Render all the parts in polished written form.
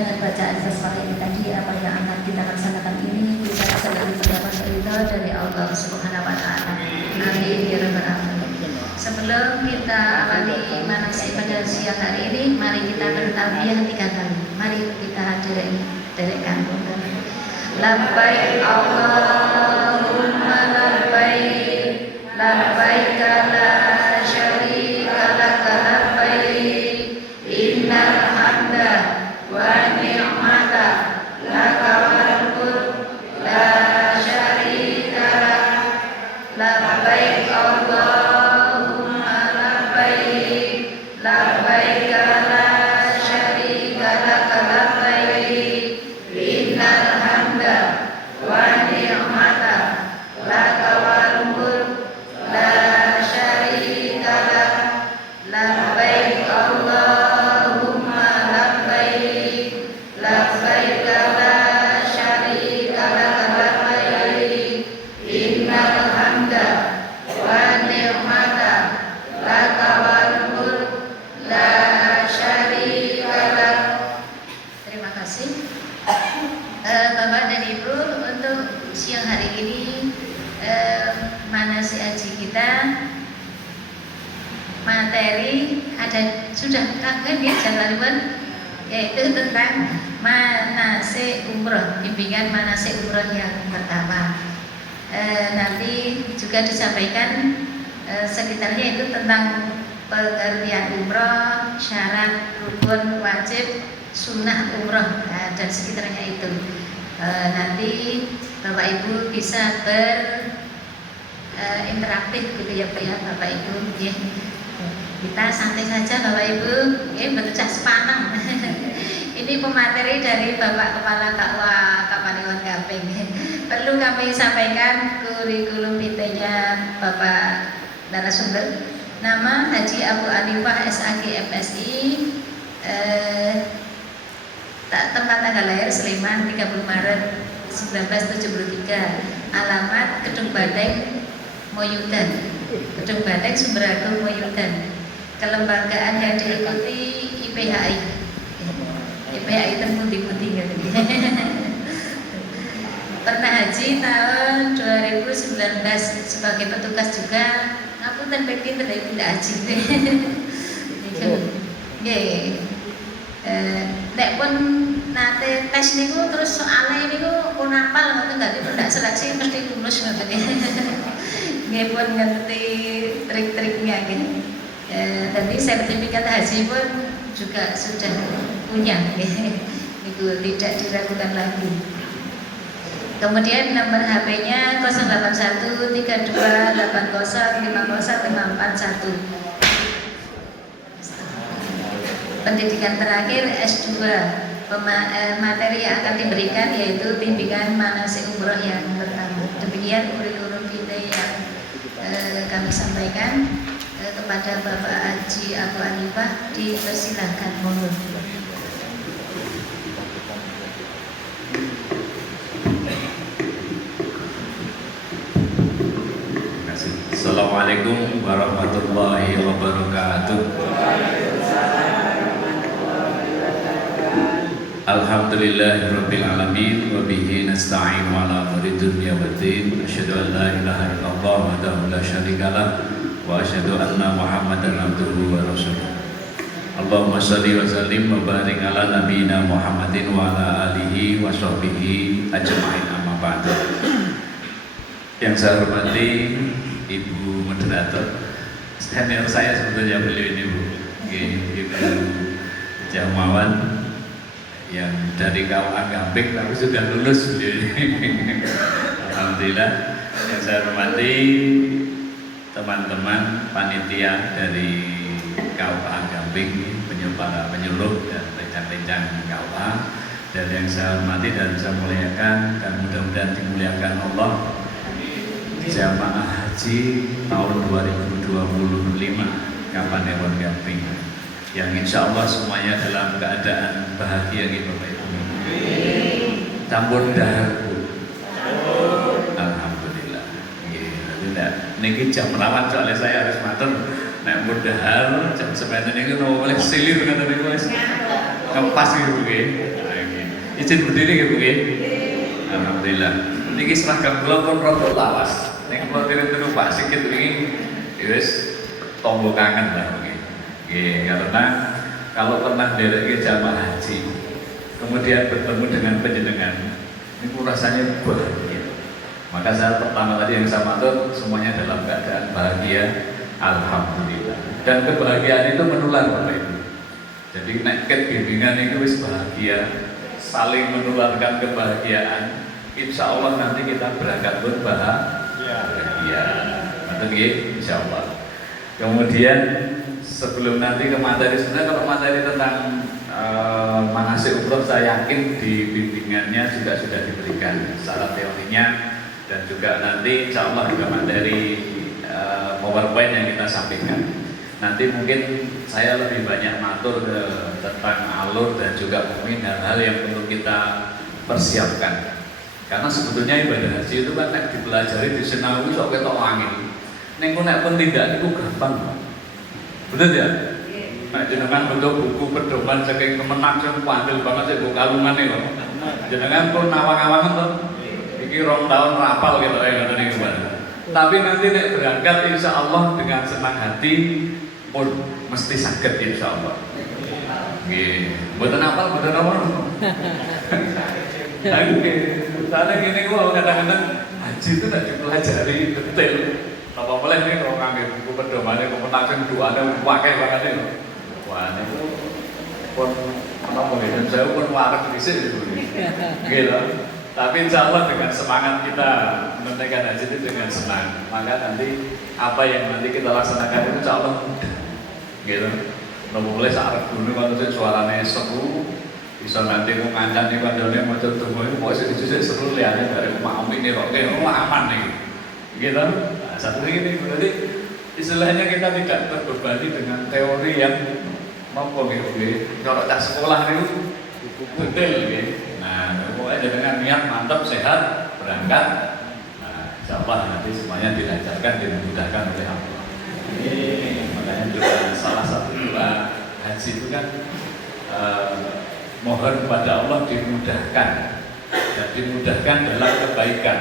dengan bacaan basmalah ini tadi, apa yang akan kita laksanakan ini bisa selalu mendapat ridha dari Allah Subhanahu wa taala. Amin ya rabbal alamin. Sebelum kita awali manasik pada siang hari ini, mari kita bertalbiyah 3 kali. Mari kita derek-derekkan. Labbaik Allahumma labbaik, labbaik la syarika lak labbaik, innal hamda wa ni'mata laka wal mulk la syarika lak, labbaik Allahumma labbaik, labbaik la syarika lak labbaik, innal hamda wa ni'mata laka wal mulk la syarika lak, labbaik Allahumma labbaik, labbaik la syarika lak labbaik, innal hamda wa ni'mata laka wal mulk la syarika lak. Terima kasih. Bapak dan Ibu, untuk siang hari ini manasik haji kita materi ada sudah kangen ya jadwalnya, yaitu tentang manasik umroh, bimbingan manasik umroh yang pertama. Nanti juga disampaikan sekitarnya itu tentang pengertian umroh, syarat, rukun, wajib, sunnah umroh, dan sekitarnya itu. Nanti Bapak Ibu bisa interaktif gitu ya Pak ya, Bapak Ibu ya. Kita santai saja Bapak Ibu, bercah sepanang. Ini pemateri dari Bapak Kepala Takwa Kapanewon Gamping. Perlu kami sampaikan kurikulum vitae-nya Bapak narasumber. Nama Haji Abu Hanifah SAG MSI, tempat tanggal lahir Sleman 30 Maret 1973. Alamat Gedung Banteng Moyudan, Gedung Banteng Sumberagung Moyudan. Kelembagaan yang diikuti IPHI. IPHI terpundi-pundi gitu. Pernah haji tahun 2019 sebagai petugas juga. Ngapunten penting tidak haji. Nggih. Nek pun nate tes niku terus soalnya niku pun hafal ngoten dadi pendak seleksi mesti lulus ngoten. Nggih pun ngerti trik-triknya gitu. Tadi sertifikat haji pun juga sudah punya, itu tidak diragukan lagi. Kemudian nomor HP-nya 081 32 80 50 541. Pendidikan terakhir S2. Materi yang akan diberikan yaitu bimbingan manasik umroh yang pertama. Demikian kurikulum vitae yang kami sampaikan kepada Bapak Haji Abu Hanifah. Dipersilahkan, mohon. Assalamualaikum warahmatullahi wabarakatuh. Alhamdulillahirabbil alamin wa bihi nasta'in ala umuri dunya waddin. Asyhadu an la ilaha illallah wahdahu la syarikalah wa asyhadu anna Muhammadan abduhu wa rasuluh. Allahumma shalli wa sallim wa barik ala nabiyyina Muhammadin wa ala alihi wa sahbihi ajma'in, amma ba'du. Yang saya hormati Ibu moderator, senior saya sebetulnya beliau ini Bu, Ibu Jamawan yang dari KUA Gamping tapi sudah lulus beliau ini. Alhamdulillah. Yang saya hormati teman-teman panitia dari KUA Gamping, para penyuluh dan rencang-rencang KUA, dan yang saya hormati dan saya muliakan dan mudah-mudahan dimuliakan Allah, jamaah haji tahun 2025 Kapanewon Gamping, yang insya Allah semuanya dalam keadaan bahagia gitu Bapak Ibu. Campur dahar Bu. Alhamdulillah. Tidak. Niki jam rawan soalnya saya harus matur. Nek mudahar jam sebenarnya ini kalau boleh silir kata niku wis kepas gitu nggih. Izin berdiri ya Bu nggih. Alhamdulillah. Niki seragam kula pun rada lawas. Nek kula tiru-tiru Pak Sikit iki ya wis tombo kangen lah nggih. Nggih, karena kalau pernah nderek jamaah haji, kemudian bertemu dengan panjenengan, ini rasanya bahagia. Maka saya pertama tadi yang saya matur semuanya dalam keadaan bahagia, alhamdulillah. Dan kebahagiaan itu menular Bapak Ibu. Jadi nek bimbingan itu wis bahagia, saling menularkan kebahagiaan. Insya Allah nanti kita berangkat berbahagia. Betul nggih? Insya Allah. Kemudian sebelum nanti ke materi, sebenarnya kalau materi tentang manasik umroh saya yakin di bimbingannya juga sudah diberikan secara teorinya, dan juga nanti insya Allah juga materi PowerPoint yang kita sampaikan. Nanti mungkin saya lebih banyak matur tentang alur dan juga mungkin hal-hal yang perlu kita persiapkan. Karena sebetulnya ibadah haji itu kan nek dipelajari di sinau itu sok ketok angin. Nek nek pun tidak itu gampang. Bener ya? Nek jenengan bentuk buku pedoman saking Kemenak sing pandel banget sik mbok kalungan iki kok. Jenengan pun awang-awangan to. Iki 2 tahun rapal gitu ya ngoten iki, Pak. Tapi nanti nek berangkat insya Allah dengan senang hati pun mesti sakit insya Allah. Nggih, mboten apal mboten apa. Oke, soalnya gini kok kadang-kadang haji itu tidak dipelajari detail. Apa boleh nih kalau ngambil buku pedomannya, Kemenak sing doanya pakai banget itu. Wah, itu pun apa boleh dan saya pun warak dhisik itu. Gitu. Tapi insya Allah dengan semangat kita menunaikan haji itu dengan senang, maka nanti apa yang nanti kita laksanakan itu insya Allah mudah. Gitu. Nopo boleh saat gunung kalau suaranya seru, bisa nanti mau ngancam nih pandangnya mau tunggu itu mau sedikit seru lihatnya dari mau ini kok aman nih. Gitu. Nah, satu ini berarti istilahnya kita tidak terbebani dengan teori yang mampu gitu. Kalau cak sekolah itu detail gitu. Nah, pokoknya dengan niat mantap sehat berangkat. Nah, insya Allah nanti semuanya dilancarkan dan dimudahkan oleh Allah. Makanya juga salah satu doa haji itu kan mohon kepada Allah dimudahkan dan dimudahkan dalam kebaikan.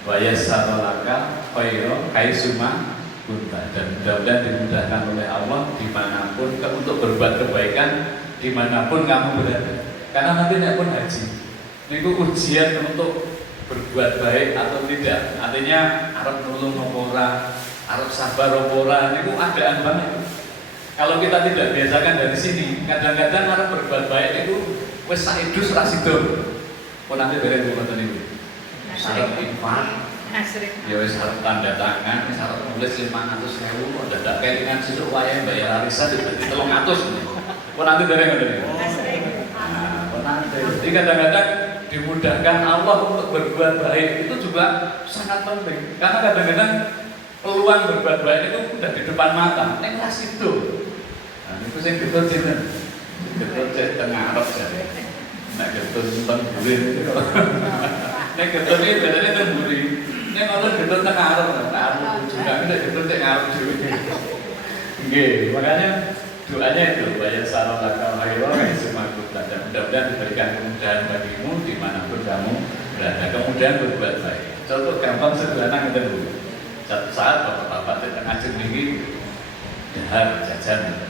Wa yassaralaka khairan haitsuma kunta, dan mudah-mudahan dimudahkan oleh Allah dimanapun untuk berbuat kebaikan dimanapun kamu berada. Karena nanti nek pun haji niku ujian untuk berbuat baik atau tidak. Artinya arep nulung apa ora, arep sabar apa ora, niku adaan banget. Kalau kita tidak biasakan dari sini, kadang-kadang arep berbuat baik itu wis saedus ra sida. Kok nanti bareng ngoten niku. Syarat infak, ya wis harus tanda tangan, wis harus nulis 500.000, kok dadak kelingan sesuk wayahe bayar arisan dadi 300. Kok nanti bareng ngoten niku. Jadi kadang-kadang dimudahkan Allah untuk berbuat baik itu juga sangat penting. Karena kadang-kadang peluang berbuat baik itu udah di depan mata. Nek ras itu. Nah, itu sing getut sinten? Getut cek tengah Arab jare. Nek getut teng buri itu. Nek getut iki bedane teng buri. Nek ngono getut tengah Arab, Arab juga nek getut teng Arab dhewe. Nggih, makanya doanya itu bayar salam lakal haywa haitsuma kunta, dan mudah-mudahan diberikan kemudahan bagimu dimanapun kamu berada. Kemudian berbuat baik. Contoh gampang sederhana ngeten Bu. Satu saat bapak-bapak di tengah jenengi dahar jajan.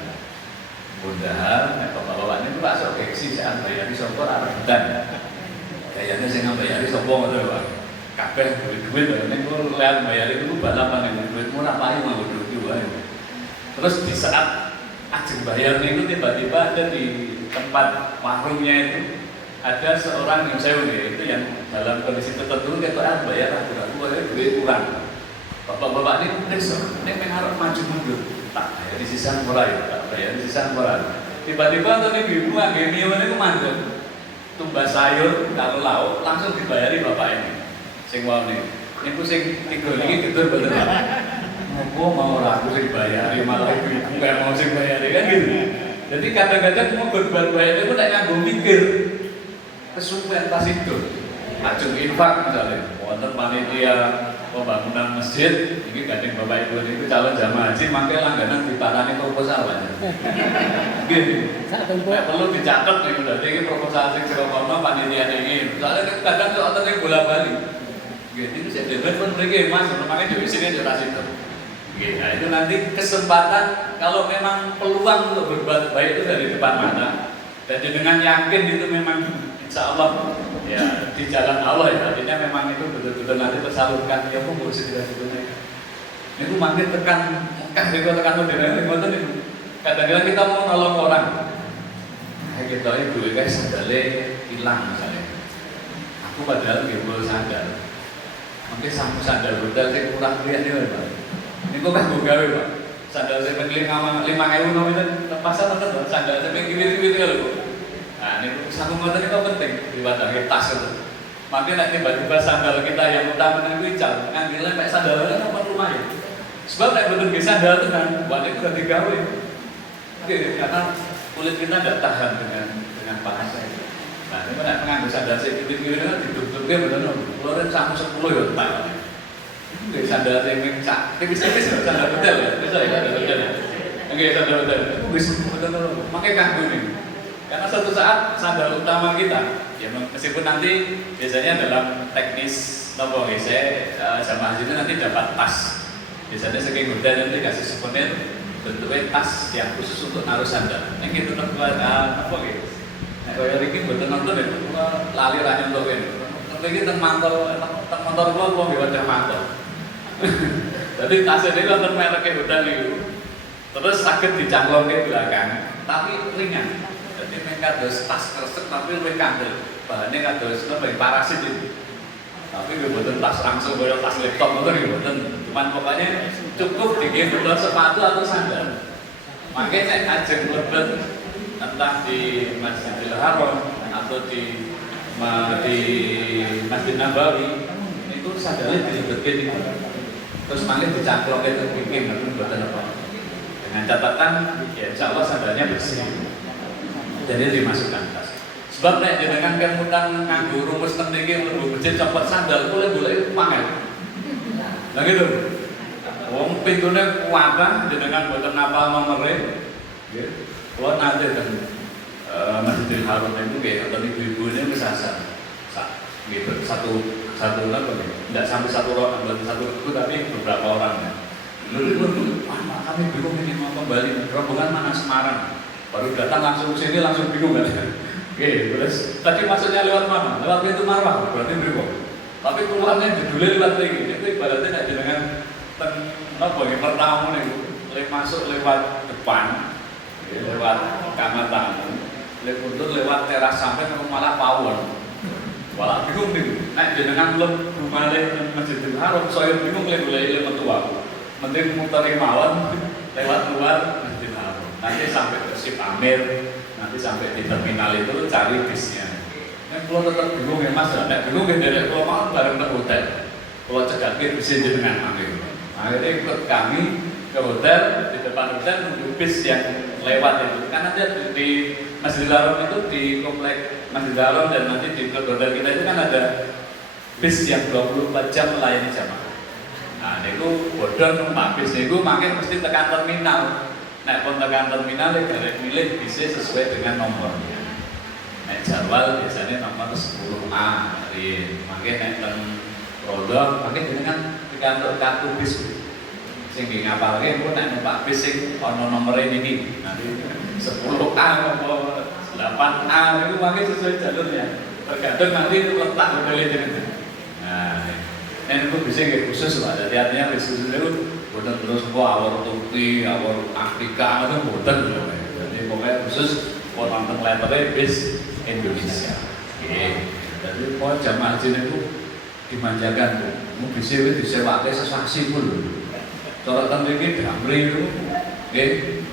Dahar, nek bapak-bapak niku Pak sok gengsi sak bayari sapa ora rebutan. Kayane sing mbayari sapa ngono Pak. Kabeh duit niku lihat bayari itu balapan niku duitmu ora payu nganggo duit wae. Terus di saat ajeng bayar itu tiba-tiba ada di tempat warungnya itu ada seorang yang saya itu yang dalam kondisi tertentu kita bayar ragu-ragu duit kurang. Bapak-bapak ini besok ini mengharap maju mundur, tak bayar di sisa mulai, tak bayar di sisa mulai. Tiba-tiba tuh ibu nggak mio ini mandek, tumbas sayur kalau lauk langsung dibayari bapak ini. Sing wow nih, ini pusing 3 ini gitu bener. Mau ragu sih bayari, malah ibu nggak mau sih bayari kan gitu. Jadi kadang-kadang mau berbuat baik itu tak nyambung mikir kesuwen pas itu. Ajeng infak misalnya, wonten panitia pembangunan masjid, ini gandeng Bapak Ibu ini calon jamaah haji, makanya langganan diparani proposal aja. Gini, perlu dicatat nih, berarti ini proposal sing sekolah panitia ini. Soalnya kadang tuh otaknya bola balik. Gini, ini saya dengar pun mereka mas, makanya di sini jelas itu. Gini, nah itu nanti kesempatan kalau memang peluang untuk berbuat baik itu dari depan mata, dan dengan yakin itu memang insya Allah ya di jalan Allah ya, artinya memang itu betul-betul nanti tersalurkan ya kok ngurusin tidak sebetulnya itu makin tekan Mekah itu tekan modern itu kadang-kadang kita mau nolong orang kita ini dulu guys sandalnya hilang misalnya aku padahal gembol sandal mungkin sampai sandal hotel saya kurang lihat nih Pak ini kok kan gue gawe Pak sandal saya pengen 5.000 itu lepasan atau sandal saya pengen kiri-kiri loh. Nah ini satu motor itu penting diwadahi tas itu. Makanya tiba-tiba sandal kita yang utama itu hijau, ngambilnya kayak sandalnya apa lumayan. Sebab kayak betul sandal itu kan, buat itu udah digawe. Oke, karena kulit kita tidak tahan dengan panas. Nah ini kan mengambil sandal saya kiri-kiri itu duduk-duduknya benar-benar. Keluarin sama 10 ya tak. Itu sandal saya mencak, tipis-tipis sandal betul ya, bisa ya sandal betul ya. Oke sandal betul, itu bisa betul-betul. Makanya kagum nih. Karena suatu saat sandal utama kita, ya meskipun nanti biasanya dalam teknis nopo saya jamaah haji itu nanti dapat tas. Biasanya saking mudah nanti kasih souvenir bentuknya tas yang khusus untuk naruh sandal. Yang gitu buat apa gitu. Nah kalau Ricky betul nonton itu lali ranya untuk ini. Tapi kita mantel motor gua wajah mantel. Jadi tasnya itu nonton mereknya hotel itu. Terus sakit dicangklong ke belakang, tapi ringan. Jadi mereka harus tas kresek tapi lebih kandel. Bahannya kados lebih parasit itu. Tapi gue buatan tas langsung kayak tas laptop itu gue buatan. Cuman pokoknya cukup bikin betul sepatu atau sandal. Makanya ajeng lebet entah di Masjidil Haram atau di Masjid Nabawi itu sandalnya dilibetin itu. Terus makin dicangklok itu bikin buatan apa? Dengan catatan ya insya Allah sandalnya bersih. Jadi dimasukkan tas. Sebab nek jenengan kan mutang nganggo rumus teng niki mlebu masjid copot sandal boleh panel. Lah gitu. Wong pintune kuwatah jenengan boten hafal nomere. Nggih. Kulo nate teng Masjidil Haram itu nggih wonten ibu-ibune wis asal. Gitu satu apa nggih. Enggak sampai satu orang, belum satu itu tapi beberapa orang. Lalu kami bingung ini mau kembali rombongan mana Semarang. Baru datang langsung sini langsung bingung kan? Oke, terus tadi masuknya lewat mana? Lewat pintu marwah, berarti berapa? Tapi keluarnya judulnya lewat lagi. Itu ibaratnya tidak dengan apa ya pertamu nih, masuk lewat depan, lewat kamar tamu, lewat teras sampai ke malah pawon. Walau bingung nih, naik jenengan belum rumah Masjidil Haram, saya bingung lewat tua. Mending muter mawon lewat luar. Nanti sampai ke Sip Amir, nanti sampai di terminal itu cari bisnya. Nah, kalau tetap bingung ya mas, tidak bingung ya dari kalau mau bareng ke hotel. Kalau cegatin bisa jenengan ambil. Akhirnya ikut kami ke hotel, di depan hotel nunggu bis yang lewat itu. Kan ada di Masjidil Haram itu di komplek Masjidil Haram dan nanti di hotel kita itu kan ada bis yang 24 jam melayani jamaah. Nah, itu bodoh numpak bis itu makin mesti tekan terminal. Nek pun tekan terminal garek milih bisa sesuai dengan nomornya. Nek jadwal biasanya nomor 10A hari. Makanya nek ten produk, makanya dengan dikantor kartu bis. Sing ngapalke pun nek numpak bis sing ana nomore niki. Nanti 10A atau 8A itu makanya sesuai jalurnya. Tergantung nanti itu letak hotelnya jenengan. Nah, itu bisa kayak khusus lah. Jadi artinya bis khusus itu bukan terus awal Turki, awal Afrika itu bukan. Jadi pokoknya khusus nonton letternya bis Indonesia. Oke. Jadi kalau jamaah haji itu dimanjakan tuh. Mau bisa disewake sesasi pun. Cara tentang ini Damri itu,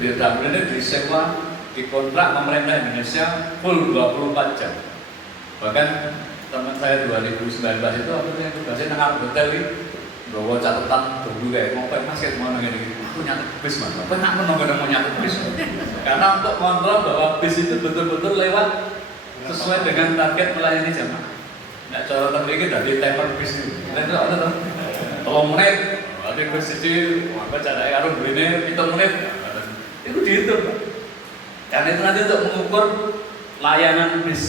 di Damri ini disewa dikontrak pemerintah Indonesia full 24 jam. Bahkan teman saya 2019 itu apa yang tugasnya nang hotel ini bawa catatan dulu kayak mau mas kayak mau nanya ini aku nyatet bis mas apa nak menunggu mau nyatet bis karena untuk kontrol bahwa bis itu betul-betul lewat sesuai dengan target melayani jamaah. Nah cara terpikir dari timer bis itu dan itu ada tuh 3 menit. Berarti gue siji apa caranya karo duwene 7 menit. Itu dihitung, Pak. Karena itu nanti untuk mengukur layanan bis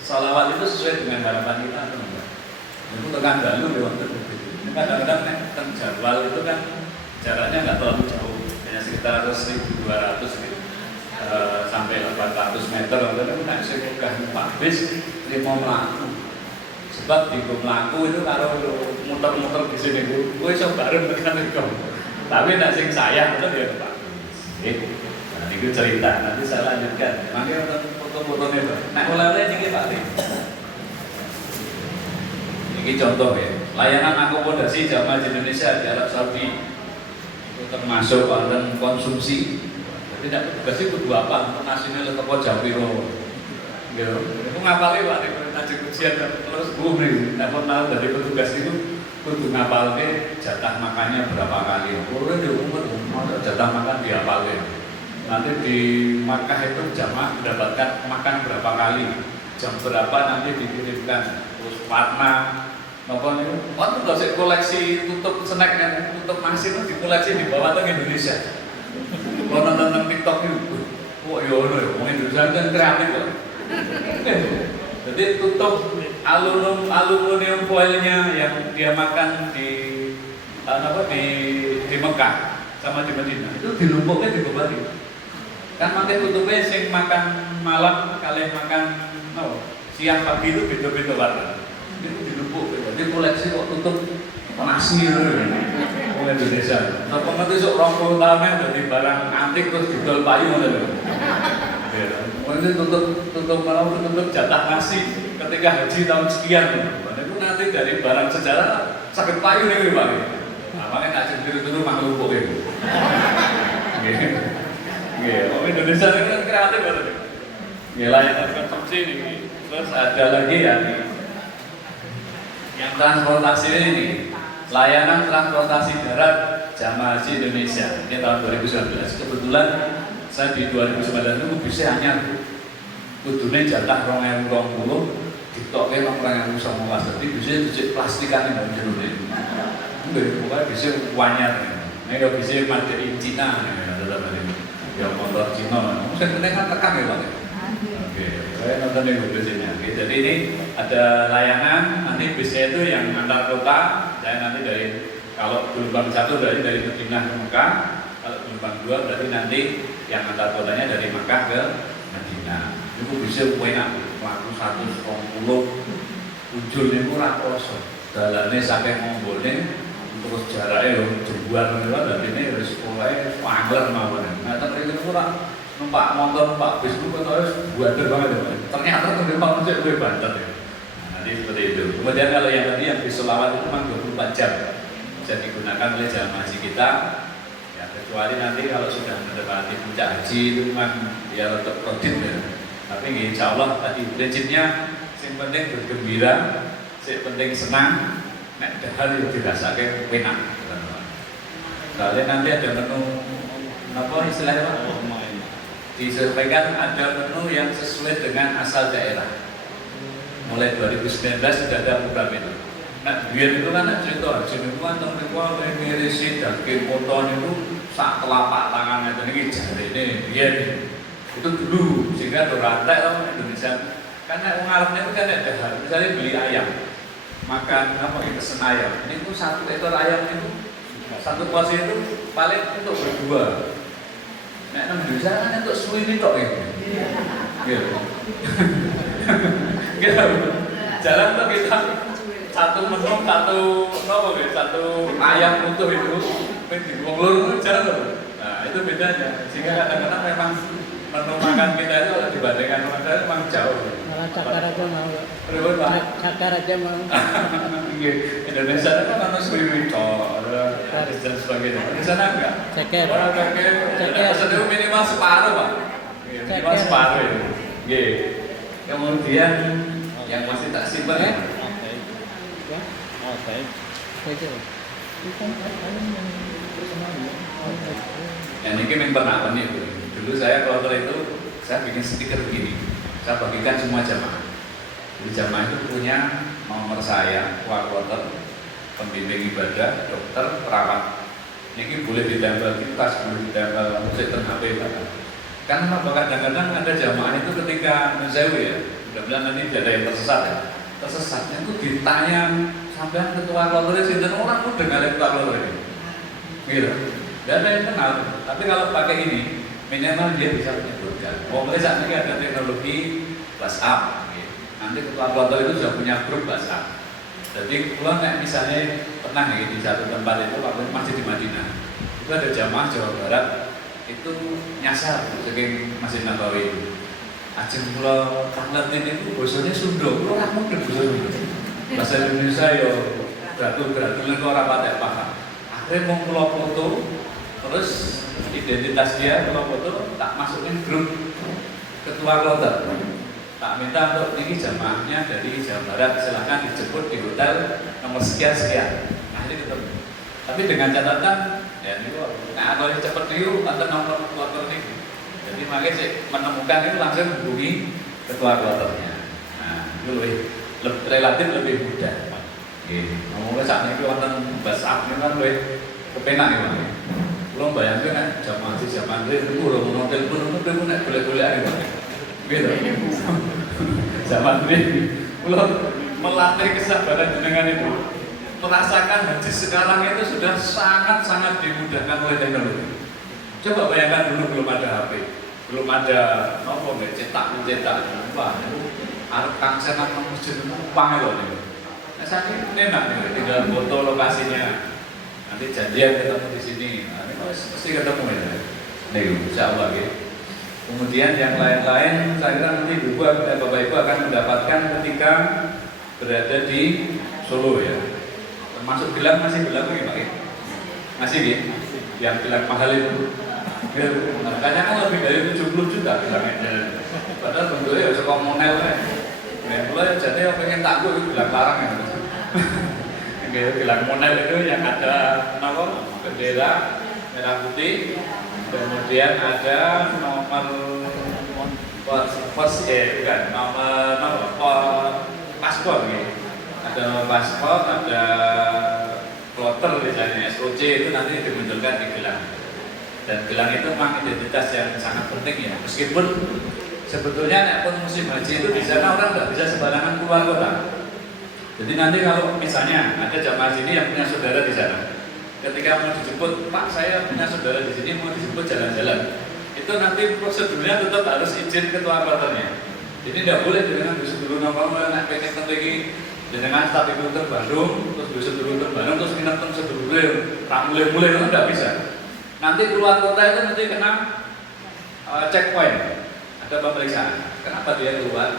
sholawat itu sesuai dengan harapan kita atau enggak. Itu tekan dalu ya waktu itu. Kadang-kadang kan jadwal itu kan jaraknya nggak terlalu jauh, hanya sekitar 1.200 gitu. Sampai 800 meter, itu kan saya Pak bis 5 melaku. Sebab di melaku itu kalau muter-muter di sini, gue iso bareng tekan itu. Tapi nak sing sayang itu dia Pak. Nah, itu cerita. Nanti saya lanjutkan. Makanya foto-fotonya Pak. Nah, oleh-oleh ini Pak. Ini contoh ya. Layanan akomodasi jamaah di Indonesia di Arab Saudi itu termasuk barang konsumsi. Tidak tugasnya kudu apa? Untuk nasinya teko Jawiro. Gitu. Itu ngapalin Pak di ngaji ujian terus nih. Telepon dari petugas itu kudu ngapalin jatah makannya berapa kali. Urun di umur jatah makan dihafalin. Nanti di Makkah itu jamaah mendapatkan makan berapa kali, jam berapa nanti dikirimkan, terus warna. Nopon itu, waktu nggak koleksi tutup snack kan, tutup nasi itu dikoleksi dibawa ke Indonesia. Kalau nonton TikTok itu, oh iya, orang Indonesia kan kreatif loh. Jadi tutup aluminium foilnya yang dia makan di di Mekah sama di Madinah itu dilumpuknya di Bali. Kan makai tutupnya sing makan malam kalian makan siang pagi itu beda-beda warna. Itu dilumpuk. Jadi koleksi kok tutup nasi orang Indonesia. Nah, pengerti sok 20 tahunnya jadi barang antik terus jual payung ada. Mungkin tutup malam tutup jatah nasi ketika haji tahun sekian. Itu nanti dari barang sejarah sakit payung ini Pak. Nah, makanya tak cerita itu makhluk lumpuk itu. Orang Indonesia ini kan kreatif banget. Layanan konsumsi ini. Terus ada lagi yang transportasi ini, layanan transportasi darat jamaah haji Indonesia ini tahun 2019. Kebetulan saya di 2019 itu bisa hanya kudune jatah 2020 ditoknya orang yang bisa mengulas, tapi bisa cuci plastikan yang jero ini. Enggak, pokoknya bisa wanyar. Ini udah bisa made in Cina ya motor Cina. Saya kan tekan ya Pak. Oke, saya nonton di Indonesia. Jadi ini ada layanan nanti bisnya itu yang antar kota. Saya nanti kalau gelombang 1 berarti dari Madinah ke Mekah, kalau gelombang 2 berarti nanti yang antar kotanya dari Mekah ke Madinah. Itu bisa enak, waktu 120 ujungnya itu rakoso. Dalamnya sampai ngombolnya, terus jaraknya jembuan dan ini harus mulai pangler mawon. Nah, tapi itu kurang numpak motor, numpak bis itu harus buader banget ya. Ternyata ternyata manusia lebih banter ya. Nah, nanti seperti itu. Kemudian kalau yang tadi yang bis sholawat itu memang 24 jam bisa digunakan oleh jamaah haji kita. Ya, kecuali nanti kalau sudah mendapati puncak haji itu memang ya untuk kredit ya. Tapi insya Allah tadi prinsipnya yang penting bergembira, yang penting senang. Nek dahar itu dirasakan enak. Kalian nanti ada menu apa istilahnya Pak? Disampaikan ada menu yang sesuai dengan asal daerah. Mulai 2019 sudah ada program itu. Nah, biar itu kan cerita, jadi itu kan teman-teman ngirisi daging poton itu sak telapak tangannya ini jari ini biar itu dulu sehingga rantai orang Indonesia karena orang Arabnya itu kan ada hal misalnya beli ayam makan apa ya pesen ayam ini tuh 1 ekor ayam itu 1 porsi itu paling untuk berdua. Nah, Indonesia kan untuk suwi ini tok ya. Gitu. Gitu. Jalan tuh kita 1 menu 1 ayam utuh itu diulur jalan tuh. Nah, itu bedanya. Sehingga kadang-kadang memang menu makan kita itu dibandingkan orang lain memang jauh. Malah cakar aja mau. Berapa Pak? Cakar aja mau. Indonesia itu kan harus swiwi tok, dan sebagainya. Di sana enggak? Ceker. Orang ceker. Itu minimal separuh Pak. Minimal separuh ya. Gitu. Kemudian yang masih tak simpan ya. Oke. Yang ini memang pernah nih. Dulu saya kalau itu saya bikin stiker begini. Saya bagikan semua jamaah. Jadi jamaah itu punya nomor saya, quarter, pembimbing ibadah, dokter, perawat. Ini boleh ditempel di tas, boleh ditempel musik dan HP bahkan. Karena kadang-kadang ada jamaah itu ketika mensewi ya, mudah-mudahan nanti tidak ada yang tersesat ya. Tersesatnya itu ditanya sampai ketua kloter sinten orang pun dengar ketua kloter ini. Gitu. Tidak ada yang kenal. Tapi kalau pakai ini minimal dia bisa menyebutkan. Mulai saat ini ada teknologi WhatsApp. Gitu. Nanti ketua kloter itu sudah punya grup WhatsApp. Jadi pulang misalnya pernah ya, di satu tempat itu waktu masih di Madinah itu ada jamaah Jawa Barat itu nyasar saking Masjid Nabawi itu. Ajeng kula pangerten itu bosone Sunda, kula ora mudeng basa Sunda. Bahasa Indonesia yo gratu-gratulen kok ora patek paham. Akhire mung kula foto terus identitas dia kula foto tak masukin grup ketua kloter. Tak minta untuk ini jamaahnya dari Jawa Barat silahkan dijemput di hotel nomor sekian-sekian. Nah ini ketemu. Tapi dengan catatan ya ini kok nah kalau cepat dulu atau nomor kloter ini. Jadi makanya sih menemukan itu langsung hubungi ketua kloternya. Nah itu relatif lebih mudah. Ngomongnya saat ini wonten WhatsApp ini kan lebih kepenak ya Pak. Belum bayangkan kan jamaah si zaman itu urung nonton telepon nek boleh-boleh aja. Gitu. Zaman ini belum melatih kesabaran dengan itu. Merasakan haji sekarang itu sudah sangat-sangat dimudahkan oleh teknologi. Coba bayangkan dulu belum ada HP, belum ada nopo cetak. Wah, itu arep kangsen nang masjid numpang lho niku. Nah, saat ini enak nih, tinggal foto lokasinya. Nanti janjian ketemu di sini. Nah, ini pasti ketemu ya. Nih, insyaallah ya. Kemudian yang lain-lain saya kira nanti Bapak Ibu akan mendapatkan ketika berada di Solo ya. Termasuk gelang masih gelang ya Pak ya? Masih ya? Yang gelang mahal itu. Ya, makanya kan lebih dari 70 juta gelangnya. Padahal bentuknya ya suka monel kan. Nah, mulai jadi pengen takut itu gelang larang ya. Gelang monel itu yang ada nama bendera merah putih. Kemudian ada nomor paspor gitu. Ada nomor paspor, ada kloter misalnya SOC itu nanti dimunculkan di gelang. Dan gelang itu memang identitas yang sangat penting ya. Meskipun sebetulnya pun musim haji itu di sana orang nggak bisa sembarangan keluar kota. Jadi nanti kalau misalnya ada jamaah sini yang punya saudara di sana. Ketika mau dijemput, Pak saya punya saudara di sini mau dijemput jalan-jalan, itu nanti prosedurnya tetap harus izin ketua kloternya. Jadi tidak boleh dengan besok dulu nama nak pengen tentuki dengan staf itu Bandung, terus besok dulu Bandung, terus minat teng sedulur, mulai itu tidak bisa. Nanti keluar kota itu nanti kena checkpoint, ada pemeriksaan. Kenapa dia keluar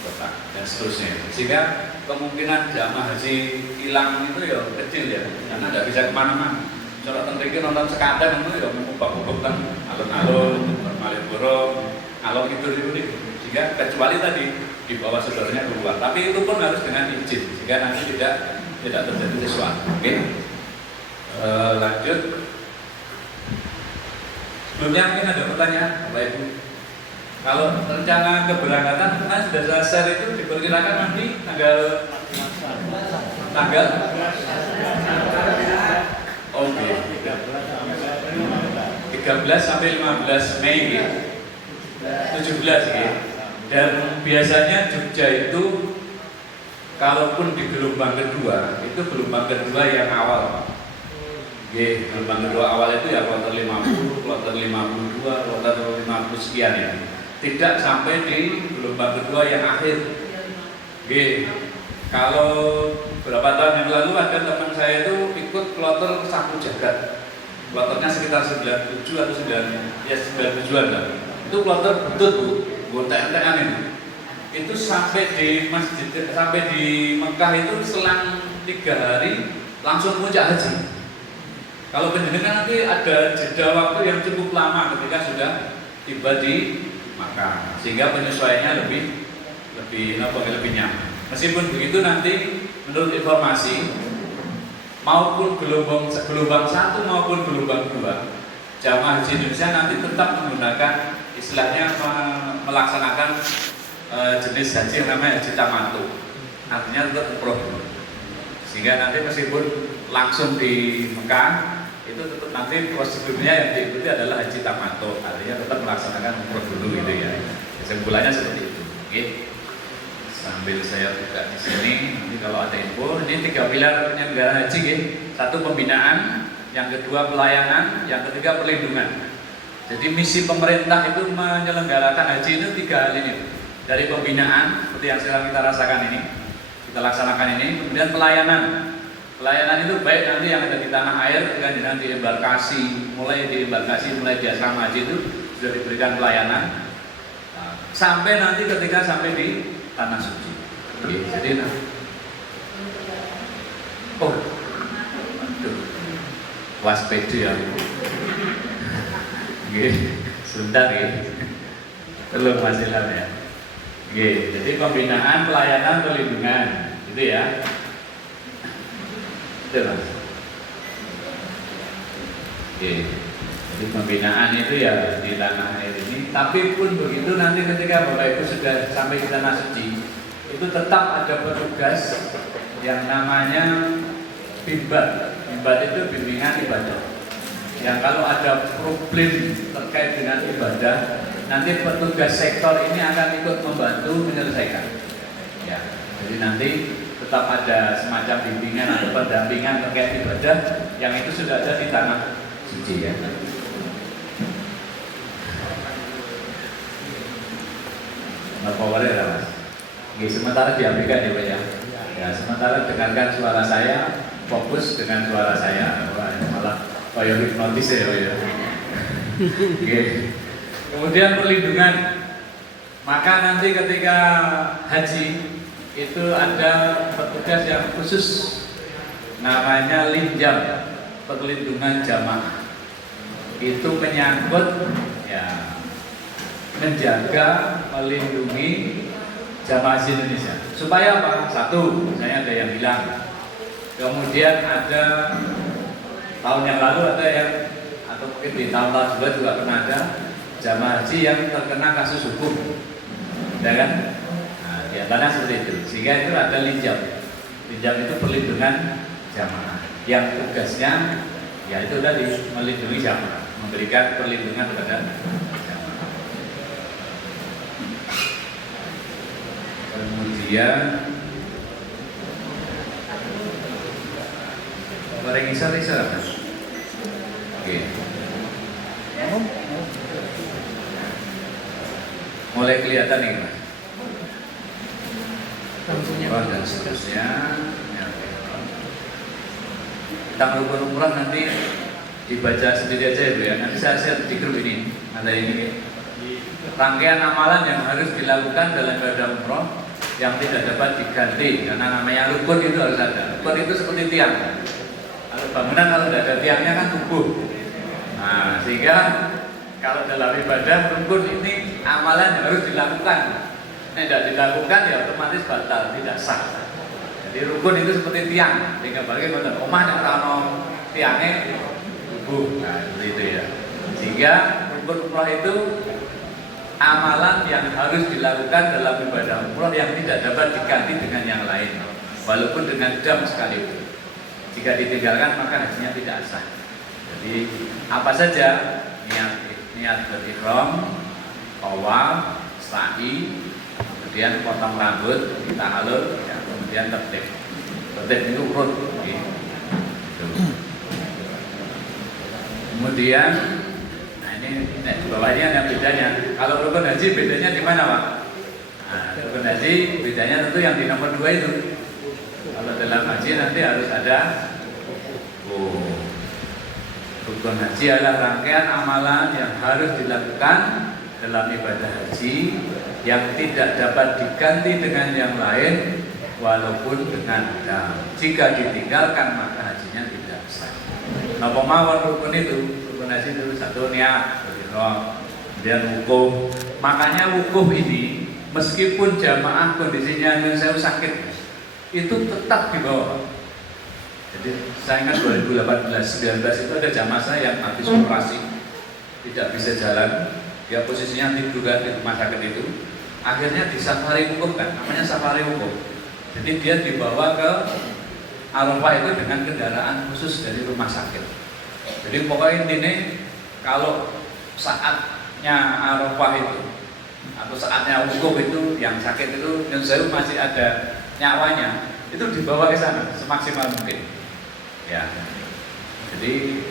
kota dan seterusnya. Sehingga kemungkinan jamaah haji hilang itu ya kecil ya, karena tidak bisa kemana-mana. Kalau tentriki nonton sekadang itu ya mengubah-ubah kan alun-alun, Malioboro, alun itu nih. Sehingga kecuali tadi dibawa saudaranya keluar, tapi itu pun harus dengan izin, sehingga nanti tidak terjadi sesuatu. Oke, lanjut. Sebelumnya mungkin ada pertanyaan, Bapak Ibu. Kalau rencana keberangkatan kan sudah saya share itu diperkirakan nanti tanggal oke 13 sampai 15 Mei ya. 17 ya. Dan biasanya Jogja itu kalaupun di gelombang kedua itu gelombang kedua yang awal. Gelombang kedua awal itu ya kloter 50, kloter 52, kloter 50 sekian ya. Tidak sampai di gelombang kedua yang akhir. Kalau beberapa tahun yang lalu ada teman saya itu ikut kloter Sapu Jagat. Kloternya sekitar 97 atau 97-an lah. Itu kloter betul Bu, gontek-gontekan ini. Itu sampai di masjid, sampai di Mekah itu selang 3 hari langsung puncak haji. Kalau penjenengan nanti ada jeda waktu yang cukup lama ketika sudah tiba di Maka sehingga penyesuaiannya lebih nyaman. Meskipun begitu nanti menurut informasi maupun gelombang 1 maupun gelombang 2 jamaah haji Indonesia nanti tetap menggunakan istilahnya melaksanakan jenis haji yang namanya haji tamattu. Artinya tetap umroh. Sehingga nanti meskipun langsung di Mekah itu tetap nanti prosedurnya yang diikuti adalah haji tamattu, artinya tetap melaksanakan umroh dulu gitu ya. Kesimpulannya seperti itu. Oke. Sambil saya buka di sini, nanti kalau ada info, ini 3 pilar penyelenggaraan haji, ya. 1 pembinaan, yang kedua pelayanan, yang ketiga perlindungan. Jadi misi pemerintah itu menyelenggarakan haji itu 3 hal ini. Dari pembinaan, seperti yang sekarang kita rasakan ini, kita laksanakan ini, kemudian pelayanan. Pelayanan itu baik nanti yang ada di tanah air, kan nanti embarkasi, mulai di asrama haji itu sudah diberikan pelayanan, sampai nanti ketika sampai di tanah suci. Jadi waspada ya. Sebentar ya. Belum masilah ya. Jadi pembinaan, pelayanan, perlindungan, gitu ya. Itu Mas. Jadi pembinaan itu ya di tanah air ini. Tapi pun begitu nanti ketika Bapak Ibu sudah sampai di tanah suci, itu tetap ada petugas yang namanya bimbat. Bimbat itu bimbingan ibadah. Yang kalau ada problem terkait dengan ibadah, nanti petugas sektor ini akan ikut membantu menyelesaikan. Ya, jadi nanti tetap ada semacam bimbingan atau pendampingan terkait ibadah yang itu sudah ada di tanah suci ya. Powernya lah Mas. Sementara diambilkan ya Pak ya. Ya, sementara dengarkan suara saya, fokus dengan suara saya. Wah, malah kayak hipnotis ya. Kemudian perlindungan. Maka nanti ketika haji itu ada petugas yang khusus namanya linjam, perlindungan jamaah. Itu menyangkut ya menjaga, melindungi jamaah haji Indonesia. Supaya apa? 1, saya ada yang bilang. Kemudian ada tahun yang lalu ada yang, atau mungkin di tahun-tahun sebelumnya juga pernah ada jamaah haji yang terkena kasus hukum, ya kan? Nah, di antaranya seperti itu. Sehingga itu ada linjam. Linjam itu perlindungan jamaah. Yang tugasnya ya itu tadi melindungi jamaah, memberikan perlindungan kepada jamaah. Kemudian goreng isar-isar. Oke. Mulai kelihatan nih Mas. Dan seterusnya. Tentang rukun umrah nanti dibaca sendiri aja ya, nanti saya share di grup ini. Ada ini rangkaian amalan yang harus dilakukan dalam ibadah umrah yang tidak dapat diganti, karena namanya rukun itu harus ada. Rukun itu seperti tiang. Kalau bangunan kalau tidak ada tiangnya kan tubuh. Nah, sehingga kalau dalam ibadah rukun ini amalan yang harus dilakukan. Tidak dilakukan ya otomatis batal, tidak sah. Jadi rukun itu seperti tiang, sehingga bagaimana omah yang rano tiangnya tubuh. Nah, seperti itu ya. Sehingga rukun umrah itu amalan yang harus dilakukan dalam ibadah umrah yang tidak dapat diganti dengan yang lain, walaupun dengan jam sekalipun. Jika ditinggalkan maka hajinya tidak sah. Jadi apa saja niat berihram, tawaf, sa'i, kemudian potong rambut, kita halul, ya, kemudian tertib. Tertib itu urut. Kemudian ini di bawahnya ada bedanya. Kalau rukun haji bedanya di mana Pak? Nah, rukun haji bedanya tentu yang di nomor 2 itu. Kalau dalam haji nanti harus ada rukun haji adalah rangkaian amalan yang harus dilakukan dalam ibadah haji yang tidak dapat diganti dengan yang lain walaupun dengan dam. Jika ditinggalkan maka hajinya tidak sah. Nah, pemawon rukun itu, rukun haji itu 1 niat, kemudian wukuf. Makanya wukuf ini meskipun jamaah kondisinya saya sakit, itu tetap di bawah. Jadi saya ingat 2018-19 itu ada jamaah saya yang habis operasi, tidak bisa jalan, dia posisinya tiduran di rumah sakit itu. Akhirnya di safari wukuf kan, namanya safari wukuf. Jadi dia dibawa ke Arafah itu dengan kendaraan khusus dari rumah sakit. Jadi pokoknya intinya kalau saatnya Arafah itu atau saatnya wukuf itu yang sakit itu yang saya masih ada nyawanya, itu dibawa ke sana semaksimal mungkin. Ya. Jadi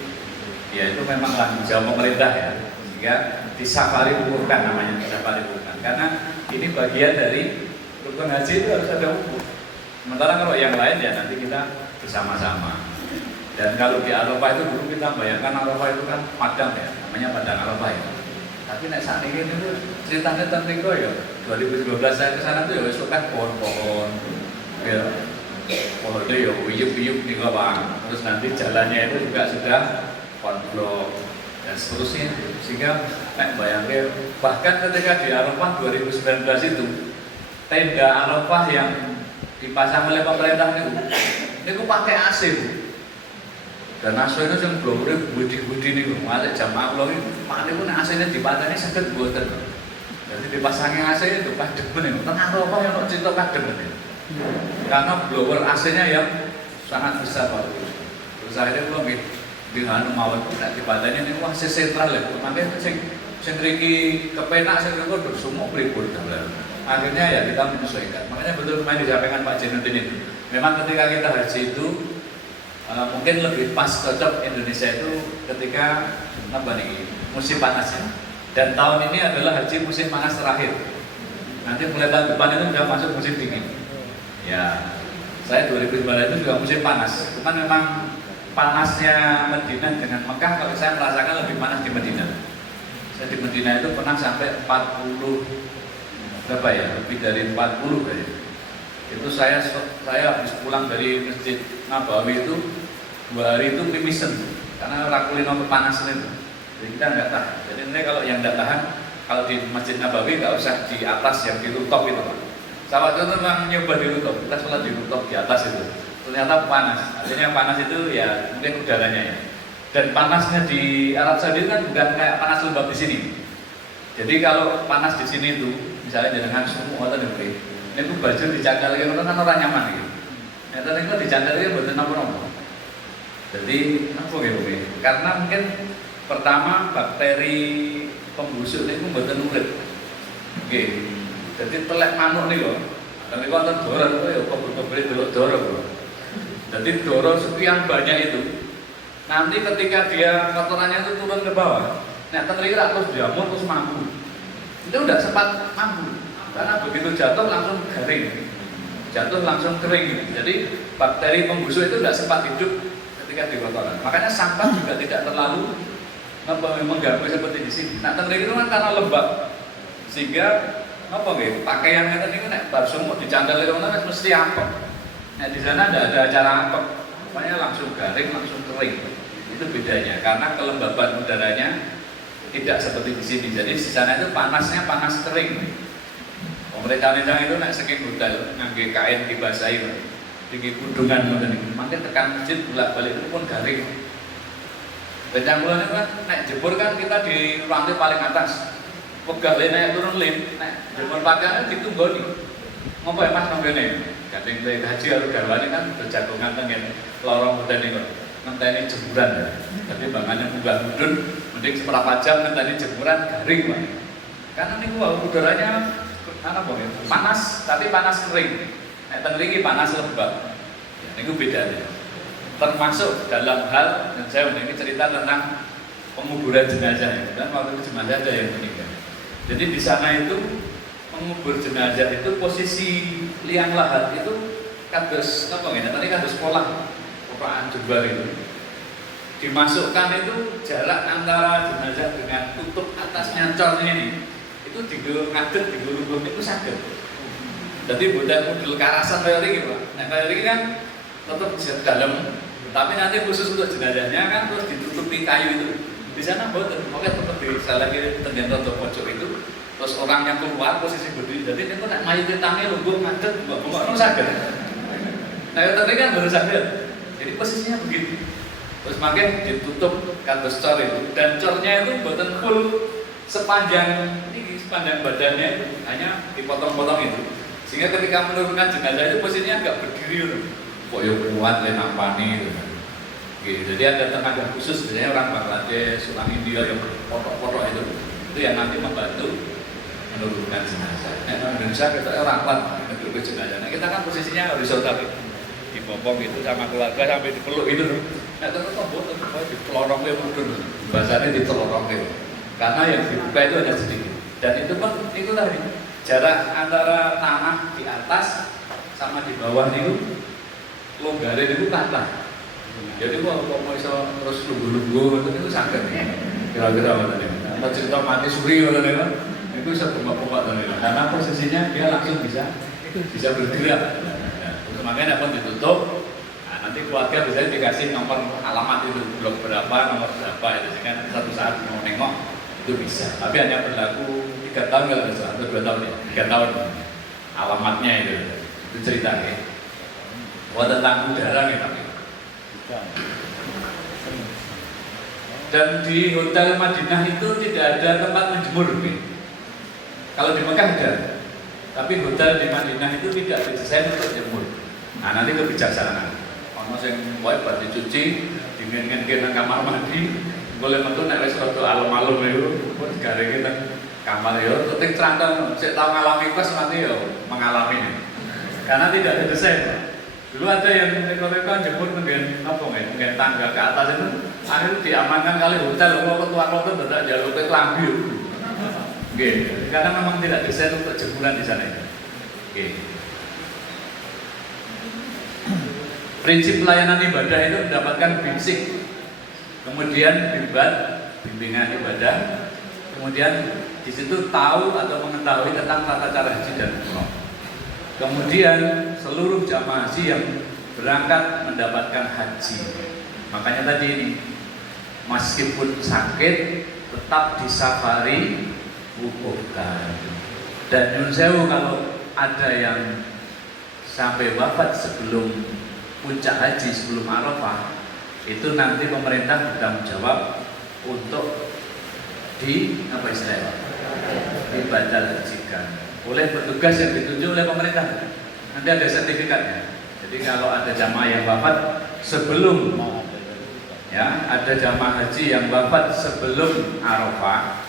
ya itu memang tanggung jawab pemerintah ya, sehingga disafari wukukan namanya, disafari wukukan. Karena ini bagian dari rukun haji itu harus ada wukuf. Sementara kalau yang lain ya nanti kita bersama-sama. Dan kalau di Arafah itu dulu kita bayangkan Arafah itu kan padang ya, namanya padang Arafah itu. Tapi nek saat ini itu ceritanya tentang itu ya 2012 saya kesana tuh ya wis kan pohon-pohon, ya pohonnya ya uyuk-uyuk nih Pak. Terus nanti jalannya itu juga sudah konflok dan seterusnya. Sehingga nek bayangkan bahkan ketika di Arafah 2019 itu tenda Arafah yang dipasang oleh pemerintah itu pakai AC Bu. Dan AC itu yang bloknya budi-budi nih, malah jamaah lo ini, mana pun AC-nya dipasangnya sakit buatan. Jadi dipasangnya AC itu kadem nih, tengah Arafah yang mau cinta kadem nih. Karena blower AC-nya yang sangat besar Pak. Terus akhirnya lo di Hanu Mawar itu tidak dipasangnya ini wah sentral ya. Makanya sing riki kepenak sing riki udah semua beribul. Akhirnya ya kita menyesuaikan. Makanya betul main disampaikan Pak Jenutin itu. Memang ketika kita haji itu mungkin lebih pas cocok Indonesia itu ketika musim panasnya. Dan tahun ini adalah haji musim panas terakhir. Nanti mulai tahun depan itu sudah masuk musim dingin. Ya, saya 2009 itu juga musim panas. Cuman memang panasnya Madinah dengan Mekah kalau saya merasakan lebih panas di Madinah. Saya di Madinah itu pernah sampai 40 berapa ya? Lebih dari 40 kayaknya. Itu saya habis pulang dari Masjid Nabawi itu 2 hari itu mimisen karena rakulino kepanasan itu. Jadi kita nggak tahan. Jadi ini kalau yang nggak tahan, kalau di Masjid Nabawi nggak usah di atas yang di rooftop itu Pak. Sahabat itu memang nyoba di rooftop, kita sholat di rooftop di atas itu. Ternyata panas. Artinya yang panas itu ya mungkin udaranya ya. Dan panasnya di Arab Saudi kan bukan kayak panas lembab di sini. Jadi kalau panas di sini itu, misalnya dengan semua atau diberi, itu baju dicangkal lagi kan orang nyaman gitu. Yang tadi itu dicangkal lagi buat apa-apa. Jadi apa gitu? Karena mungkin pertama bakteri pembusuk itu buatan urip. Oke. Jadi telek manuk nih loh. Dan itu ada dorong itu ya kebeli dorong. Jadi dorong sekian banyak itu. Nanti ketika dia kotorannya itu turun ke bawah, nah terlihat terus jamur terus mampu. Itu udah sempat mampu. Karena begitu jatuh langsung garing, jatuh langsung kering. Jadi bakteri pembusuk itu tidak sempat hidup ketika di kotoran. Makanya sampah juga tidak terlalu mengganggu seperti di sini. Nah terlihat itu kan karena lembab, sehingga apa gitu? Pakaian kita ini kan bar semua dicandal itu kan mesti apek. Nah di sana tidak ada cara apek, makanya langsung garing, langsung kering. Itu bedanya karena kelembaban udaranya tidak seperti di sini. Jadi di sana itu panasnya panas kering. Pemerintah itu nak saking budal ngangge kain dibasahi, tinggi kudungan ngoten niku. Mangke tekan masjid bolak-balik itu pun garing. Bencang kula niku kan nek jebur kan kita di lantai paling atas. Pegah naik turun lim, nek jebur pakaian ditunggoni. Ngopo ya Mas nang kene? Gandeng teh haji karo garwane kan berjagongan tengen lorong muden niku. Ngenteni jemuran ya. Tapi bangane munggah mudun mending seberapa jam ngenteni jemuran garing Pak. Karena niku udaranya panas, tapi panas kering. Nek teng mriki panas lembab. Ya niku bedanya. Termasuk dalam hal yang saya ini cerita tentang penguburan jenazah ya. Dan waktu itu jenazah ada yang meninggal. Jadi di sana itu mengubur jenazah itu posisi liang lahat itu kados apa ngene tadi kados pola polaan Jember itu. Dimasukkan itu jarak antara jenazah dengan tutup atasnya cornya ini itu digulung ngadeg digulung itu saged. Jadi model karasan kaya iki Pak. Nah kaya iki kan tetap dalam tapi nanti khusus untuk jenazahnya kan terus ditutupi kayu itu. Di sana boten, makanya tetap di salah kiri tengen rodo pojok itu. Terus orang yang keluar posisi berdiri. Jadi itu nak mayu tentangnya lungguh ngadeg bengok saged. Nah tadi kan baru saged. Jadi posisinya begitu. Terus makanya ditutup kados cor itu dan cornya itu boten full sepanjang badannya hanya dipotong-potong itu. Sehingga ketika menurunkan jenazah itu posisinya agak berdiri itu. kok yo kuat le nampani gitu. Jadi ada tenaga khusus, biasanya orang Bangladesh, orang India yang foto-foto itu yang nanti membantu menurunkan jenazah. Nah, Indonesia kita orang kuat menurunkan jenazah. Nah, kita kan posisinya horizontal, dibopong itu sama keluarga sampai dipeluk itu. Nah, tetap ditelorong itu, bahasanya ditelorong itu. Karena yang dibuka itu ada sedikit. Dan itu pun itulah jarak antara tanah di atas sama di bawah itu longgarin itu kata. Jadi kalau mau bisa terus lunggu-lunggu itu sakit kira-kira apa tadi? Atau cerita mati suri apa tadi? Itu bisa bengkak-bengkak tadi. Karena posisinya dia langsung bisa bergerak. Ya, makanya dapat ditutup. Nah, nanti keluarga bisa dikasih nomor alamat itu blok berapa, nomor berapa itu sehingga satu saat mau nengok itu bisa. Tapi hanya berlaku 3 tahun kalau bisa atau 2 tahun ya, 3 tahun alamatnya itu ceritanya. Buat tentang udara nih tapi. Dan di Hotel Madinah itu tidak ada tempat menjemur. Kalau di Mekah ada, tapi hotel di Madinah itu tidak didesain untuk jemur. Nah nanti kebijaksanaan. Ono sing wae bar dicuci, dingin-dingin nang kamar mandi, boleh metu nek wis rada alum-alum itu, kok digaringi nang kamar yo, penting terangkan sik tau ngalami kos nanti yo mengalami. Karena tidak ada desain. Dulu ada yang rekor-rekor jemput mungkin apa mungkin tangga ke atas itu akhirnya diamankan kali hotel kalau ketua kota tidak jalur ke kelambi karena memang tidak desain untuk jemuran di sana. Prinsip pelayanan ibadah itu mendapatkan basic, kemudian bimbingan ibadah, kemudian di situ tahu atau mengetahui tentang tata cara haji dan umroh. Kemudian seluruh jamaah haji yang berangkat mendapatkan haji. Makanya tadi ini, meskipun sakit tetap disafari wukufkan. Dan nyun sewu kalau ada yang sampai wafat sebelum puncak haji, sebelum Arafah, itu nanti pemerintah bertanggung jawab untuk dibatal hajikan oleh petugas yang ditunjuk oleh pemerintah. Nanti ada sertifikatnya. Jadi kalau ada jamaah yang wafat sebelum ada jamaah haji yang wafat sebelum Arafah,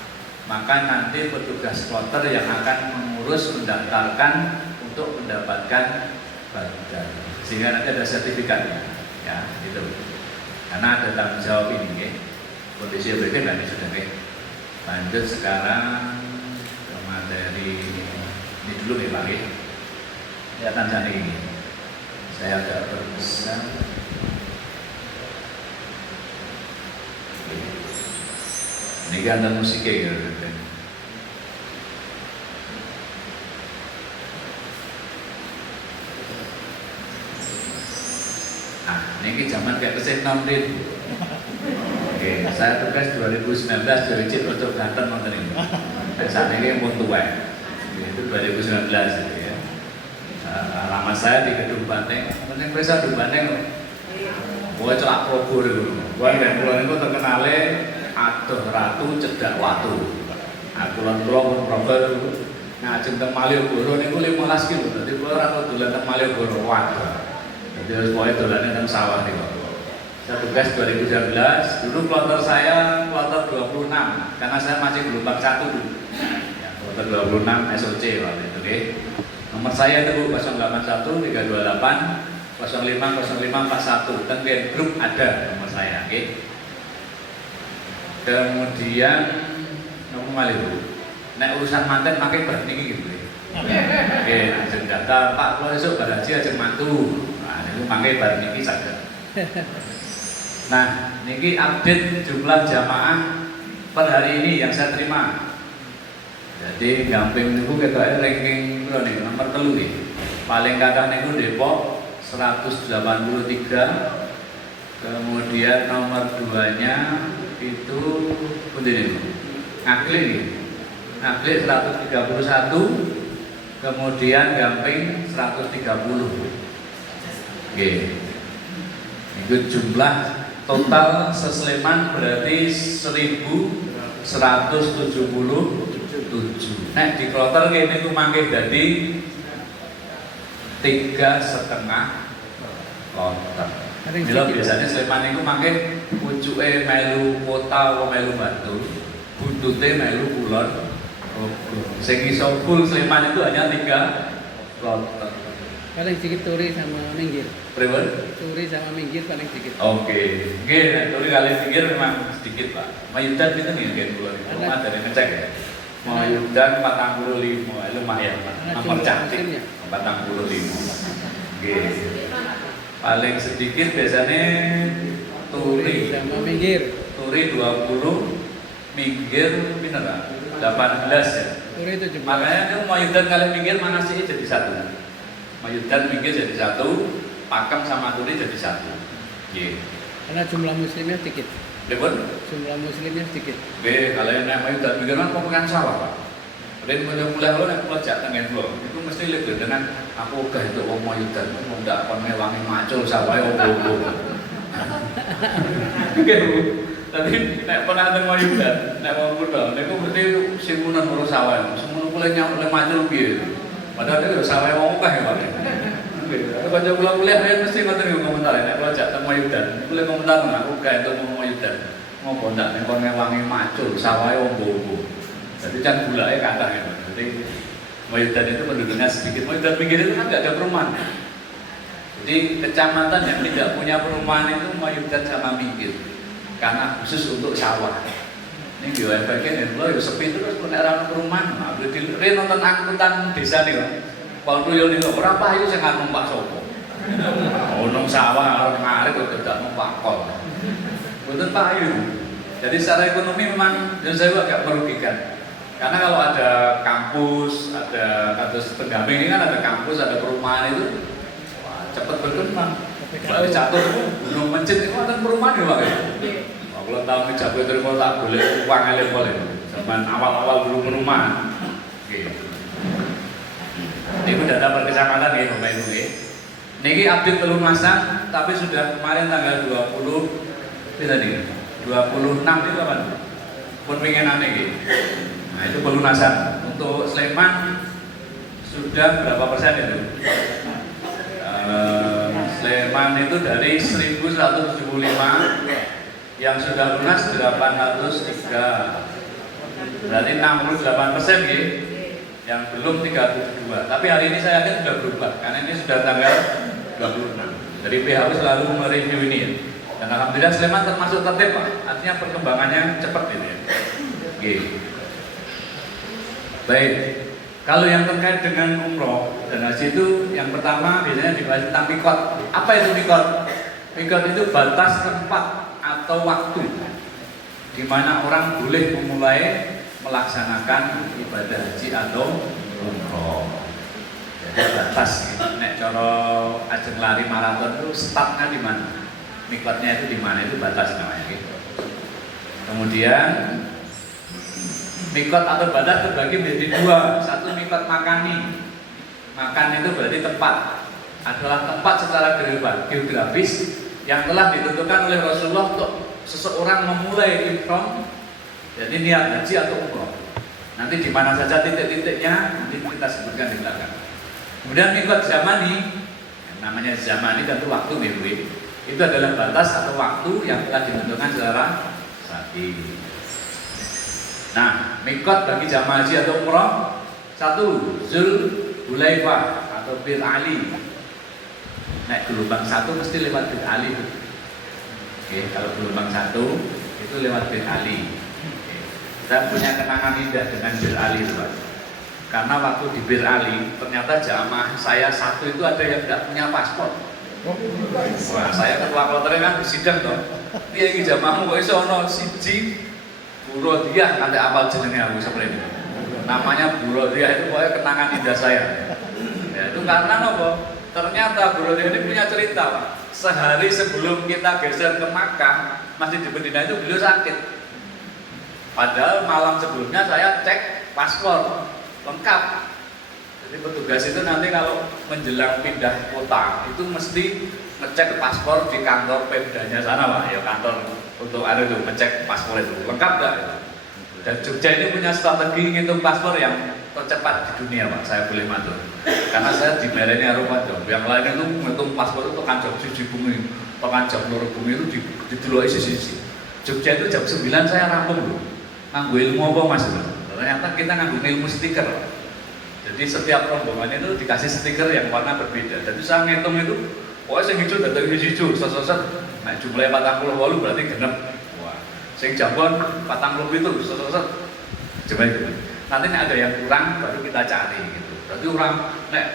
maka nanti petugas kloter yang akan mengurus mendaftarkan untuk mendapatkan badal. Sehingga nanti ada sertifikatnya. Ya, gitu. Karena ada tanggung jawab ini, kondisi berikut nanti sudah lanjut sekarang ke materi. Ini dulu nih Pak, kelihatan sana ini. Saya agak berbesar. Ini kan ada musiknya gitu. Nah, ini zaman kayak kesini nonton. Oke, saya tugas 2019 dari Cip untuk Banten nonton ini. Dan saat ini mau tua. Itu 2019 gitu ya. Alamat saya di Gedung Banteng. Banteng Presa Gedung Banteng. Gua celak probur itu. Gua dan kulon itu terkenalnya adoh ratu cedak watu. Kulon-kulon probur itu ngajeng teng Malioboro niku 15 kilo. Dadi kula ora tau dolan teng Malioboro waduh. Jadi harus pokoke dolane teng sawah niku. Saya tugas 2019. Dulu kloter saya kloter 26 karena saya masih gelombang 1 dulu. 26 SOC waktu itu, okay. Nomor saya itu 081 328 05 0541. Tenggen grup ada nomor saya, okay. Kemudian nomor malih Bu. Nek urusan manten makin bar niki gitu. Oke, ajeng daftar Pak kalau esuk bar haji ajeng mantu. Nah, niku mangke bar niki saged. Nah, niki update jumlah jamaah per hari ini yang saya terima. Jadi gamping niku ketoke ranking piro niku nomor 3 nggih. Paling kathah niku Depok 183. Kemudian nomor 2-nya itu pundi niku? Ngaklik nggih. Ngaklik 131. Kemudian Gamping 130. Nggih. Itu jumlah total se-Sleman berarti 1177. Nek di kloter kene ku mangke dadi 3,5 Kloter. Paling Mila sedikit. biasanya Sleman itu makai pucuke melu kota atau melu batu, buntute melu kulon. Sing iso full Sleman itu hanya 3 kloter. Paling sedikit turi sama minggir. Pripun? Turi sama minggir paling sedikit. Oke, nggih, nek turi kali pinggir memang sedikit, Pak. Mayudan itu nih nggih kula niku. Rumah dari ngecek ya. Mayudan 45, lumayan, Pak. Nomor cantik. 45. Nggih. Paling sedikit biasanya turi. Sama minggir. Turi 20, minggir pinten, Pak? 18 ya. Turi 17. Makanya itu mayudan kali minggir mana sih jadi satu. Mayudan minggir jadi satu, pakem sama turi jadi satu. Nggih. Karena jumlah muslimnya sedikit. Pripun? Jumlah muslimnya sedikit. Oke, kalau yang namanya udah mikir kan pemegang sawah, Pak. Lain mulai lo nek kula jak tengen lo, itu mesti lebih dengan aku gak itu wong mayudan, mau ndak kon mewangi macul sawahe opo-opo. Oke, Bu. Tapi nek pernah teng mayudan, nek wong kutha niku mesti simunan ngurus sawah. Semono kula nyamuk macul piye. Padahal itu sawahe wong akeh ya, Pak. Oke, kanca kula kuliah mesti ngoten niku komentar nek kula jak teng mayudan. Kula komentar aku gak itu wong mayudan. Ngopo ndak nek kon mewangi macul sawahe opo-opo. Jadi kan gulanya kathah ya. Jadi Mayudan itu penduduknya sedikit. Mayudan pinggir itu kan nggak ada perumahan. Jadi kecamatan yang tidak punya perumahan itu Mayudan sama Minggir, karena khusus untuk sawah. Ini di efeknya nih, lo sepi terus pun era perumahan. Nah, di nonton angkutan desa nih kan. Kalau tuh yang nih berapa itu saya nggak numpak sopo. Oh nong sawah orang ngarit udah tidak numpak kol. Betul Pak Ayu. Jadi secara ekonomi memang dan saya agak merugikan. Karena kalau ada kampus, ada kampus Tenggaming ini kan ada kampus, ada perumahan itu cepat berkembang. Kalau catur itu Gunung Mencit itu ada perumahan ya Pak. Kalau tahu ke Jawa itu kalau tak boleh uang elek boleh. Zaman awal-awal dulu perumahan. Ini data perkecamatan ya Bapak Ibu. Niki update pelunasan, tapi sudah kemarin tanggal 20 nih, 26 itu apa? Pun pengen aneh Nah itu pelunasan untuk Sleman sudah berapa persen itu? Sleman itu dari 1175 yang sudah lunas 803, berarti 68% ya, yang belum 32. Tapi hari ini saya yakin sudah berubah karena ini sudah tanggal 26. Jadi PHU selalu mereview ini ya. Dan alhamdulillah Sleman termasuk tertib Pak, artinya perkembangannya cepat ini ya. Oke. Baik, kalau yang terkait dengan umroh dan haji itu yang pertama biasanya dibahas tentang mikot. Apa itu mikot? Mikot itu batas tempat atau waktu di mana orang boleh memulai melaksanakan ibadah haji atau umroh. Jadi batas, nek cara ajeng lari maraton itu startnya di mana? Mikotnya itu di mana? Itu batas namanya. Kemudian mikot atau batas terbagi menjadi dua. Satu mikot makani. Makan itu berarti tempat. Adalah tempat secara geografis yang telah ditentukan oleh Rasulullah untuk seseorang memulai ihram. Jadi niat haji atau umroh. Nanti di mana saja titik-titiknya nanti kita sebutkan di belakang. Kemudian mikot zamani, yang namanya zamani tentu waktu minggu. Itu adalah batas atau waktu yang telah ditentukan secara syar'i. Nah, mikot bagi jamaah haji atau umroh satu Zul Hulaifah atau Bir Ali. Naik gelombang satu mesti lewat Bir Ali. Oke, kalau gelombang satu itu lewat Bir Ali. Kita punya kenangan indah dengan Bir Ali itu Pak. Karena waktu di Bir Ali ternyata jamaah saya satu itu ada yang tidak punya paspor. Wah, saya ketua kloternya kan disidang toh. Piye iki jamaahmu kok iso ono siji Burodiyah, ada apal jenengnya aku seperti itu. Namanya Burodiyah itu pokoknya kenangan indah saya. Ya, itu karena apa? Ternyata Burodiyah ini punya cerita Pak. Sehari sebelum kita geser ke Makkah, masih di Medina itu beliau sakit. Padahal malam sebelumnya saya cek paspor lengkap. Jadi petugas itu nanti kalau menjelang pindah kota itu mesti ngecek paspor di kantor Pemdanya sana Pak, ya kantor untuk ada itu ngecek paspor itu lengkap nggak? Dan Jogja ini punya strategi ngitung paspor yang tercepat di dunia, Pak. Saya boleh matur. Karena saya di mereni Eropa, yang lain itu ngitung paspor itu tekan jam 7 bumi, tekan jam 2 bumi itu dideloi sisi-sisi. Jogja itu jam 9 saya rampung loh. Nganggo ilmu apa Mas? Ternyata kita nganggo ilmu stiker. Jadi setiap rombongan itu dikasih stiker yang warna berbeda. Jadi saya ngitung itu, pokoknya yang hijau datang hijau, set-set. Nah jumlahnya 48 berarti genep. Sing jambon 40 itu set-set. Coba itu. Nanti ada yang kurang baru kita cari gitu. Berarti orang nek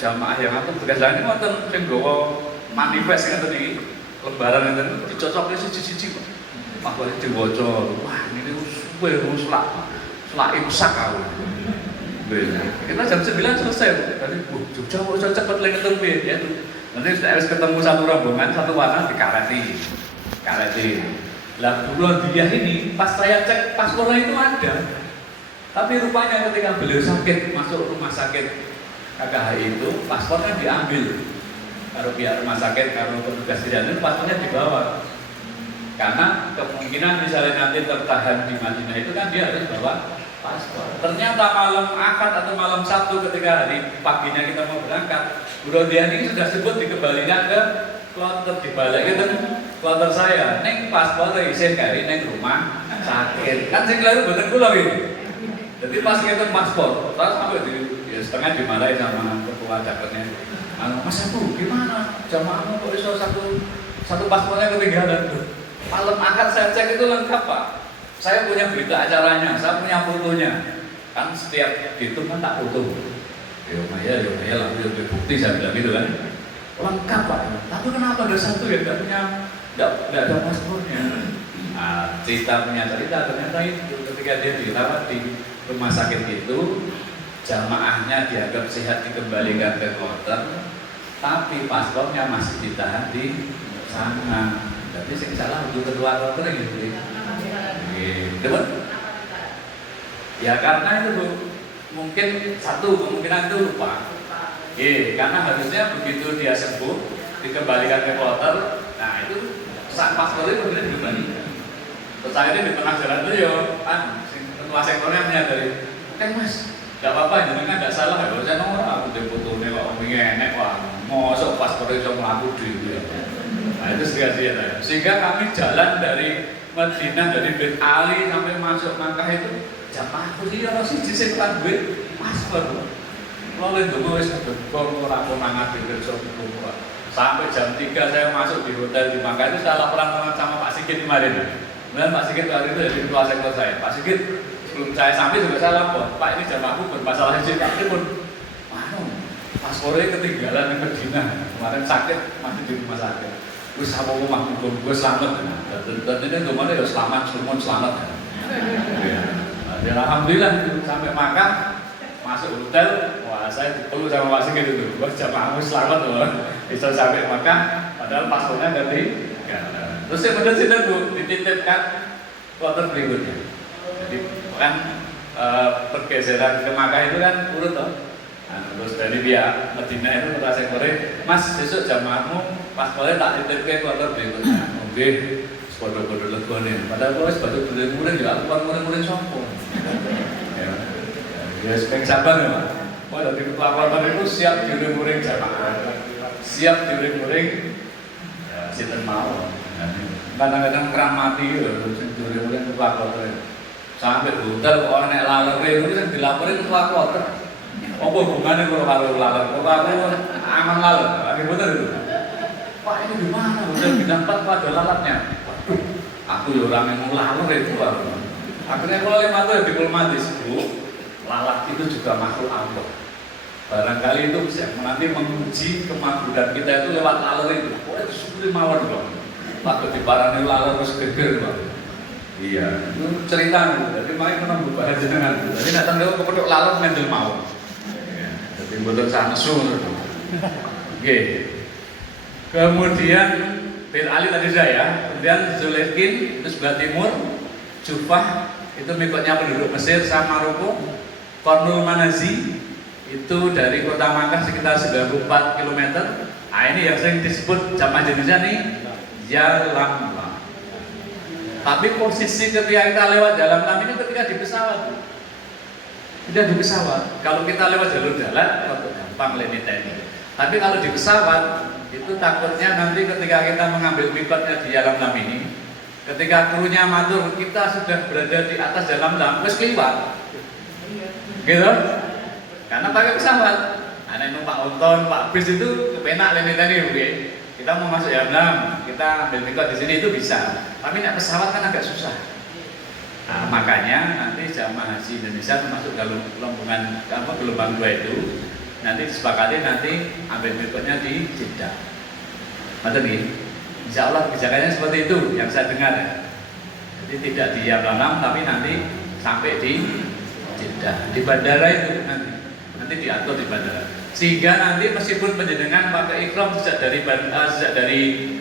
jamaah yang aku tugas lain itu wonten sing nggawa manifest ngeten iki, lembaran ngeten dicocokne siji-siji kok. Makane diwaca, wah ini suwe selak imsak aku. Kita jam 9 selesai. Tadi Jogja kok iso cepet lek ketemu ya. Nanti harus ketemu satu rombongan satu warna dikareti. Lah bulan dia ini pas saya cek paspornya itu ada. Tapi rupanya ketika beliau sakit masuk rumah sakit KKHI itu paspornya diambil. Kalau pihak rumah sakit, kalau petugas di sana paspornya dibawa. Karena kemungkinan misalnya nanti tertahan di Madinah itu kan dia harus bawa paspor. Ternyata malam Akad atau malam Sabtu ketika hari paginya kita mau berangkat, Burondian ini sudah sebut dikembalikan ke kloter dibalik itu kloter saya. Neng paspor isin kali neng rumah sakit. Kan sing kleru bener kula iki. Jadi pas kita paspor, terus sampai ya setengah dimarahin sama ketua dakernya. Mas Abu, gimana? Jamaahmu kok iso satu paspornya ketinggalan? Malam Akad saya cek itu lengkap Pak. Saya punya berita acaranya, saya punya fotonya. Kan setiap gitu kan tak foto. Ya lalu lebih bukti saya bilang gitu kan. Lengkap Pak. Tapi kenapa ada satu ya tidak ada paspornya? Nah, cerita ternyata itu ketika dia dirawat di rumah sakit itu, jamaahnya dianggap sehat dikembalikan ke kloter, tapi paspornya masih ditahan di sana. Jadi saya salah untuk keluar kloter gitu. Betul? Ya karena itu Bu, mungkin satu kemungkinan itu lupa. Karena harusnya begitu dia sembuh dikembalikan ke kloter, nah itu saat paspor itu kemudian dikembalikan. Terus akhirnya di tengah jalan itu ya kan ketua sektornya menyadari, kan Mas, tidak apa-apa, jangan tidak salah ya. Saya nongol aku di fotonya kok enek wah, mosok paspor itu melaku di ya. Nah itu sia-sia. Sehingga kami jalan dari Madinah dari bin Ali sampai masuk Makkah itu jamaahku sih orang sih sing tak duit paspor. Lalu ndonga wis kedekor ora konangan di kerja kumpul. Sampai jam 3 saya masuk di hotel di Makkah itu saya laporan sama Pak Sigit kemarin. Kemudian Pak Sigit waktu itu dari ketua sektor saya. Pak Sigit sebelum saya sampai juga saya lapor, Pak ini jamaahku bermasalah izin tapi pun paspornya ketinggalan di Madinah. Kemarin sakit masih di rumah sakit. Wis apa omah gue selamat. Dan ini gimana ya selamat, semua selamat. Ya alhamdulillah sampai Makkah masuk hotel, wah saya perlu sama Pak Sigit itu. Wah jamaahmu selamat loh. Bisa sampai Makkah padahal paspornya dari terus yang benar sih Bu dititipkan kloter berikutnya. Jadi kan pergeseran ke Makkah itu kan urut toh. Nah, terus dari pihak Madinah itu merasa korek, Mas besok jamaahmu paspornya tak titipkan kloter berikutnya. Oke, bodoh-bodoh legone. Padahal kalau sepatu murid juga aku murid sombong. Ya spek sabar ya Pak. Wah dari ketua kloter itu siap diuring-uring jamaah, siap diuring-uring. Ya sinten mau. Kadang-kadang keramati ya, diuring-uring ketua kloter. Sampai hotel kok nek laler itu sing dilaporin ketua kloter. Apa hubungannya kalau laler? Kok aku aman laler? Lagi bener itu. Pak ini di mana? Hotel bintang 4 ada lalatnya. Waduh, aku ya orang yang mau laler itu aku. Akhirnya kalau lima itu diplomatis Bu, lalat itu juga makhluk Allah. Barangkali itu bisa nanti menguji kemakmuran kita itu lewat laler itu. Oh itu syukuri mawar dong. Waktu diparani laler terus geger Pak. Iya, itu cerita nih. Jadi makanya pernah berbahas jenengan. Jadi datang dia kepedok laler mendel mau. Jadi betul sansu. Oke. Kemudian bin Ali tadi saya, kemudian Zulaikin itu sebelah timur, Jufah itu mikotnya penduduk Mesir sama Maroko, Kornul Manazi itu dari kota Makkah sekitar 94 km. Nah ini yang sering disebut jamaah Indonesia nih Yalamlam. Tapi posisi ketika kita lewat jalan enam ini ketika di pesawat, Bu. Tidak di pesawat. Kalau kita lewat jalur darat, gampang limitnya. Tapi kalau di pesawat, itu takutnya nanti ketika kita mengambil mikotnya di jalan enam ini, ketika krunya matur, kita sudah berada di atas jalan enam, terus keliwat. Gitu? Karena pakai pesawat. Ada numpak onton, pak bis itu kepenak limitnya Bu. Kita mau masuk jalan enam, kita ambil mikot di sini itu bisa. Tapi naik pesawat kan agak susah. Nah, makanya nanti jamaah haji Indonesia termasuk gelombang 2 itu nanti disepakati nanti ambil mikotnya di Jeddah. Betul nih? Insya Allah kebijakannya seperti itu yang saya dengar ya. Jadi tidak di Yaman tapi nanti sampai di Jeddah, di bandara itu nanti diatur di bandara. Sehingga nanti meskipun penjenengan pakai ikram sejak dari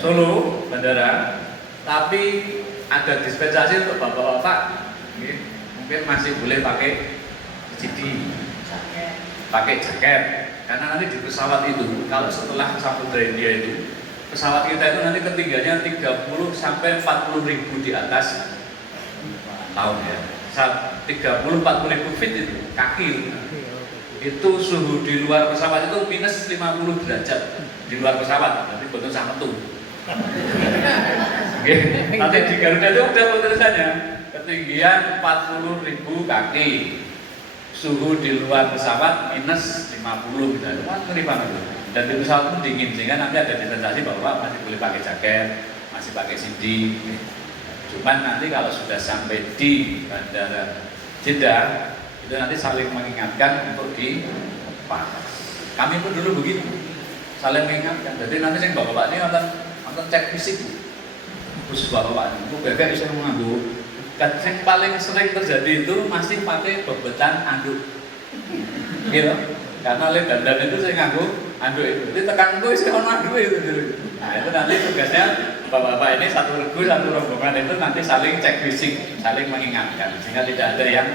Solo bandara, tapi ada dispensasi untuk bapak-bapak, mungkin masih boleh pakai CD, pakai jaket, karena nanti di pesawat itu, kalau setelah Samudra India itu, pesawat kita itu nanti ketinggiannya 30 sampai 40 ribu di atas tahun ya, 30-40 ribu feet itu, kaki itu suhu di luar pesawat itu minus 50 derajat di luar pesawat, nanti betul sama tuh. Nanti di Garuda itu ada tulisannya ketinggian 40.000 kaki, suhu di luar pesawat minus 50 gitu. Wah, ngeri banget tuh. Dan di pesawat itu dingin sehingga nanti ada dispensasi bahwa masih boleh pakai jaket, masih pakai CD. Cuman nanti kalau sudah sampai di bandara Jeddah itu nanti saling mengingatkan untuk dipakai. Kami pun dulu begitu, saling mengingatkan. Jadi nanti yang bapak-bapak ini akan cek fisik. Terus bapak itu gagak bisa mengambil. Yang paling sering terjadi itu masih pakai bebetan anduk, gitu. Karena oleh dandan itu saya nganggu anduk itu. Jadi tekan gue sih orang anduk itu. Nah itu nanti tugasnya bapak-bapak ini satu regu satu rombongan itu nanti saling cek fisik, saling mengingatkan sehingga tidak ada yang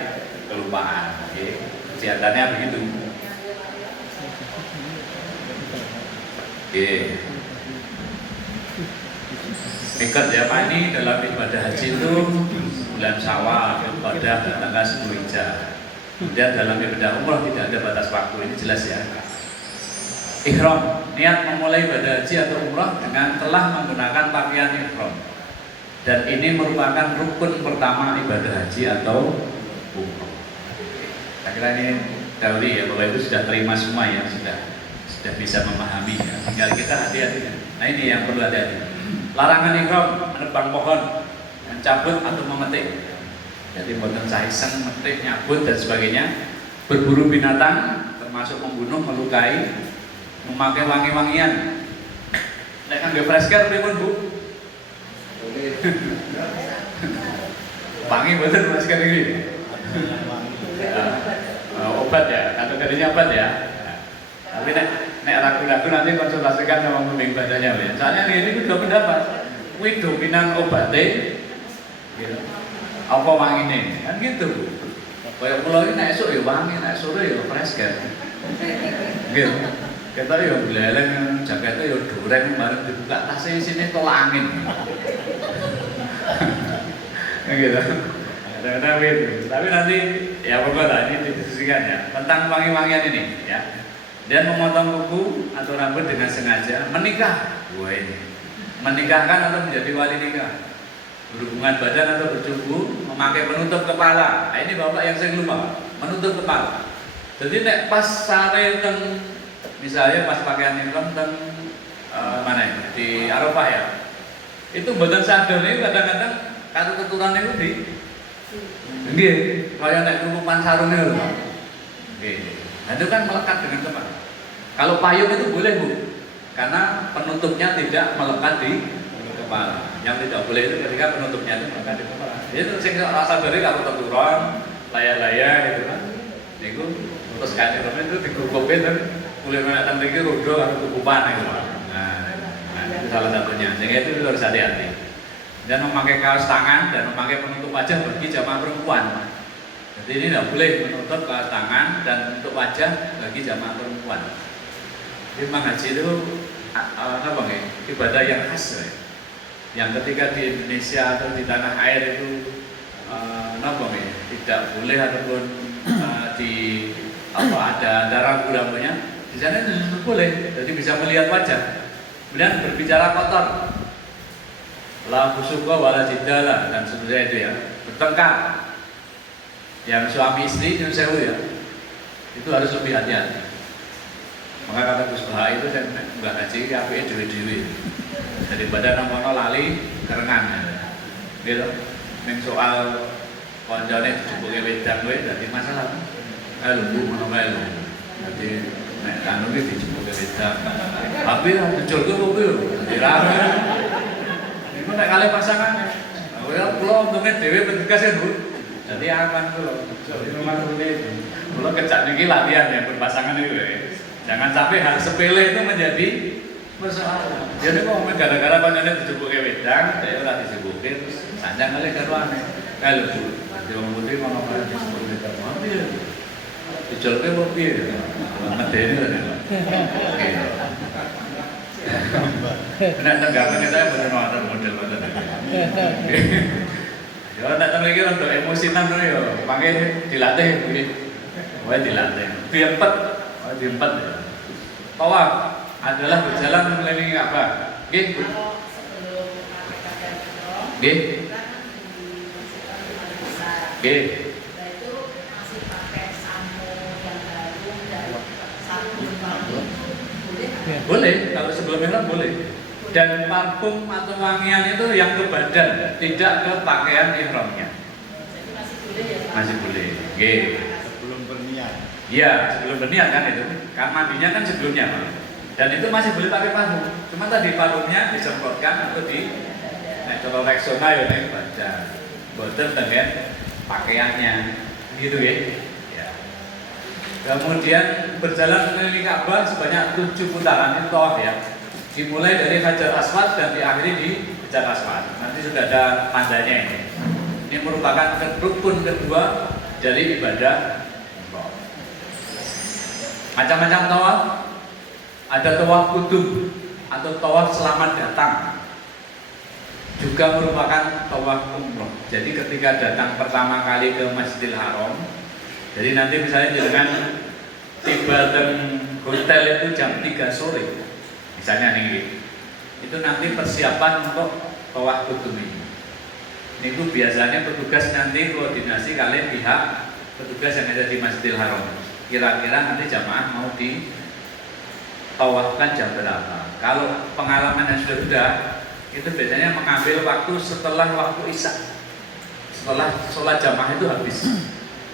kelupaan. Oke, kegiatannya begitu. Oke. Mikot ya ini dalam ibadah haji itu bulan Syawal, pada tanggal 10 Hijjah. Kemudian dalam ibadah umrah tidak ada batas waktu, ini jelas ya. Ihram, niat memulai ibadah haji atau umrah dengan telah menggunakan pakaian ihram. Dan ini merupakan rukun pertama ibadah haji atau umrah. Saya kira ini teori ya, kalau itu sudah terima semua ya, sudah bisa memahami ya. Tinggal kita hati-hati. Nah ini yang perlu hati-hati. Larangan ihram, menebang pohon, mencabut atau memetik. Jadi boten caisen, memetik, nyabut dan sebagainya. Berburu binatang, termasuk membunuh, melukai, memakai wangi-wangian. Nek nganggo fresker pripun, Bu? Wangi boten fresker iki. Obat ya, kategorinya obat ya. Tapi nek ragu-ragu nanti konsultasikan sama pembimbing badannya ya. Soalnya ini juga pendapat. Kuwi dominan obatnya gitu. Apa wangine? Kan gitu. Kayak kula iki nek esuk ya wangi, nek sore ya fresker. Gitu. Kita ya beleleng jaketnya ya dureng bareng dibuka tasnya sini tolak angin. Gitu. Ada gitu. Tapi nanti ya pokoknya ini didiskusikan ya tentang wangi-wangian ini ya. Dan memotong kuku atau rambut dengan sengaja, menikah, wah ini, menikahkan atau menjadi wali nikah, berhubungan badan atau berjumpa, memakai penutup kepala. Nah ini bapak yang saya lupa, menutup kepala. Jadi nek pas sare teng, misalnya pas pakaian ihram teng mana ini di Arafah ya, itu badan sadar ini kadang-kadang kartu keturunan itu di, nggih, kayak nek tutupan sarungnya loh, nggih. Nah, itu kan melekat dengan kepala. Kalau payung itu boleh Bu, karena penutupnya tidak melekat di kepala. Yang tidak boleh itu ketika penutupnya itu melekat di kepala. Itu sing rasa dari kalau keturun, laya-laya gitu kan. Niku terus kate itu digugupin dan kulit menak teng mriki rodo karo kukupan gitu. Nah, itu salah satunya. Sehingga itu harus hati-hati. Dan memakai kaos tangan dan memakai penutup wajah bagi jamaah perempuan. Jadi ini tidak boleh menutup kaos tangan dan untuk wajah bagi jamaah perempuan. Jadi memang haji itu apa nih? Ibadah yang khas ya. yang ketika di Indonesia atau di tanah air itu tidak boleh ataupun ada rambu-rambunya, di sana itu justru boleh, jadi bisa melihat wajah. Kemudian berbicara kotor, la fusuqa wala jidala dan seterusnya itu ya, bertengkar. Yang suami istri itu sewu ya, itu harus lebih hati-hati. Maka kata Gus Baha itu kan nggak ngaji api dewi-dewi daripada namono lali kerengan gitu. Neng soal konjone dijupuke wedang kowe dadi masalah. Ayo lu ngono wae lho. Dadi nek kanu iki dijupuke wedang. Tapi dijolke kok yo dirame. Iku nek kalih pasangan. Kula untungnya dhewe petugas ya, Bu. Jadi aman kula. Jadi nomor itu. Kula kecak niki latihan ya berpasangan itu ya. Jangan sampai hal sepele itu menjadi masalah. Jadi kok gara-gara pancene dijupuke wedang, saya ora dijupuke terus sanjang kali karo aneh. Kalau Bu, di wong putih mau ngapain disebut wedang mati ya. Dijolke kok piye? Medeni lho. Nek negara saya bener wonten model-model. Ya nek teng iki rada emosinan ngono ya, mangke dilatih kuwi. Wae dilatih. Diempet, diempet. Tawaf adalah berjalan mengelilingi Ka'bah. Nggih. Nggih. Nggih. Boleh, kalau sebelum ihram boleh. Dan parfum atau wangian itu yang ke badan, tidak ke pakaian ihramnya. Masih boleh. Nggih. Sebelum berniat. Iya, sebelum berniat kan itu. Kan mandinya kan sebelumnya, Pak. Dan itu masih boleh pakai parfum. Cuma tadi parfumnya disemprotkan atau di kalau Rexona ya nek badan. Boten dengan pakaiannya. Gitu ya. Kemudian berjalan mengelilingi Ka'bah sebanyak 7 putaran, itu tawaf ya. Dimulai dari Hajar Aswad dan diakhiri di Hajar Aswad. Nanti sudah ada tandanya ini. Ini merupakan rukun kedua dari ibadah. Macam-macam tawaf. Ada tawaf kudum atau tawaf selamat datang. Juga merupakan tawaf umroh. Jadi ketika datang pertama kali ke Masjidil Haram, jadi nanti misalnya jangan tiba di hotel itu jam 3 sore, misalnya nih, itu nanti persiapan untuk tawaf kudum ini. Itu biasanya petugas nanti koordinasi kalian pihak petugas yang ada di Masjidil Haram. Kira-kira nanti jamaah mau ditawafkan jam berapa? Kalau pengalaman yang sudah, itu biasanya mengambil waktu setelah waktu isya, setelah sholat jamaah itu habis.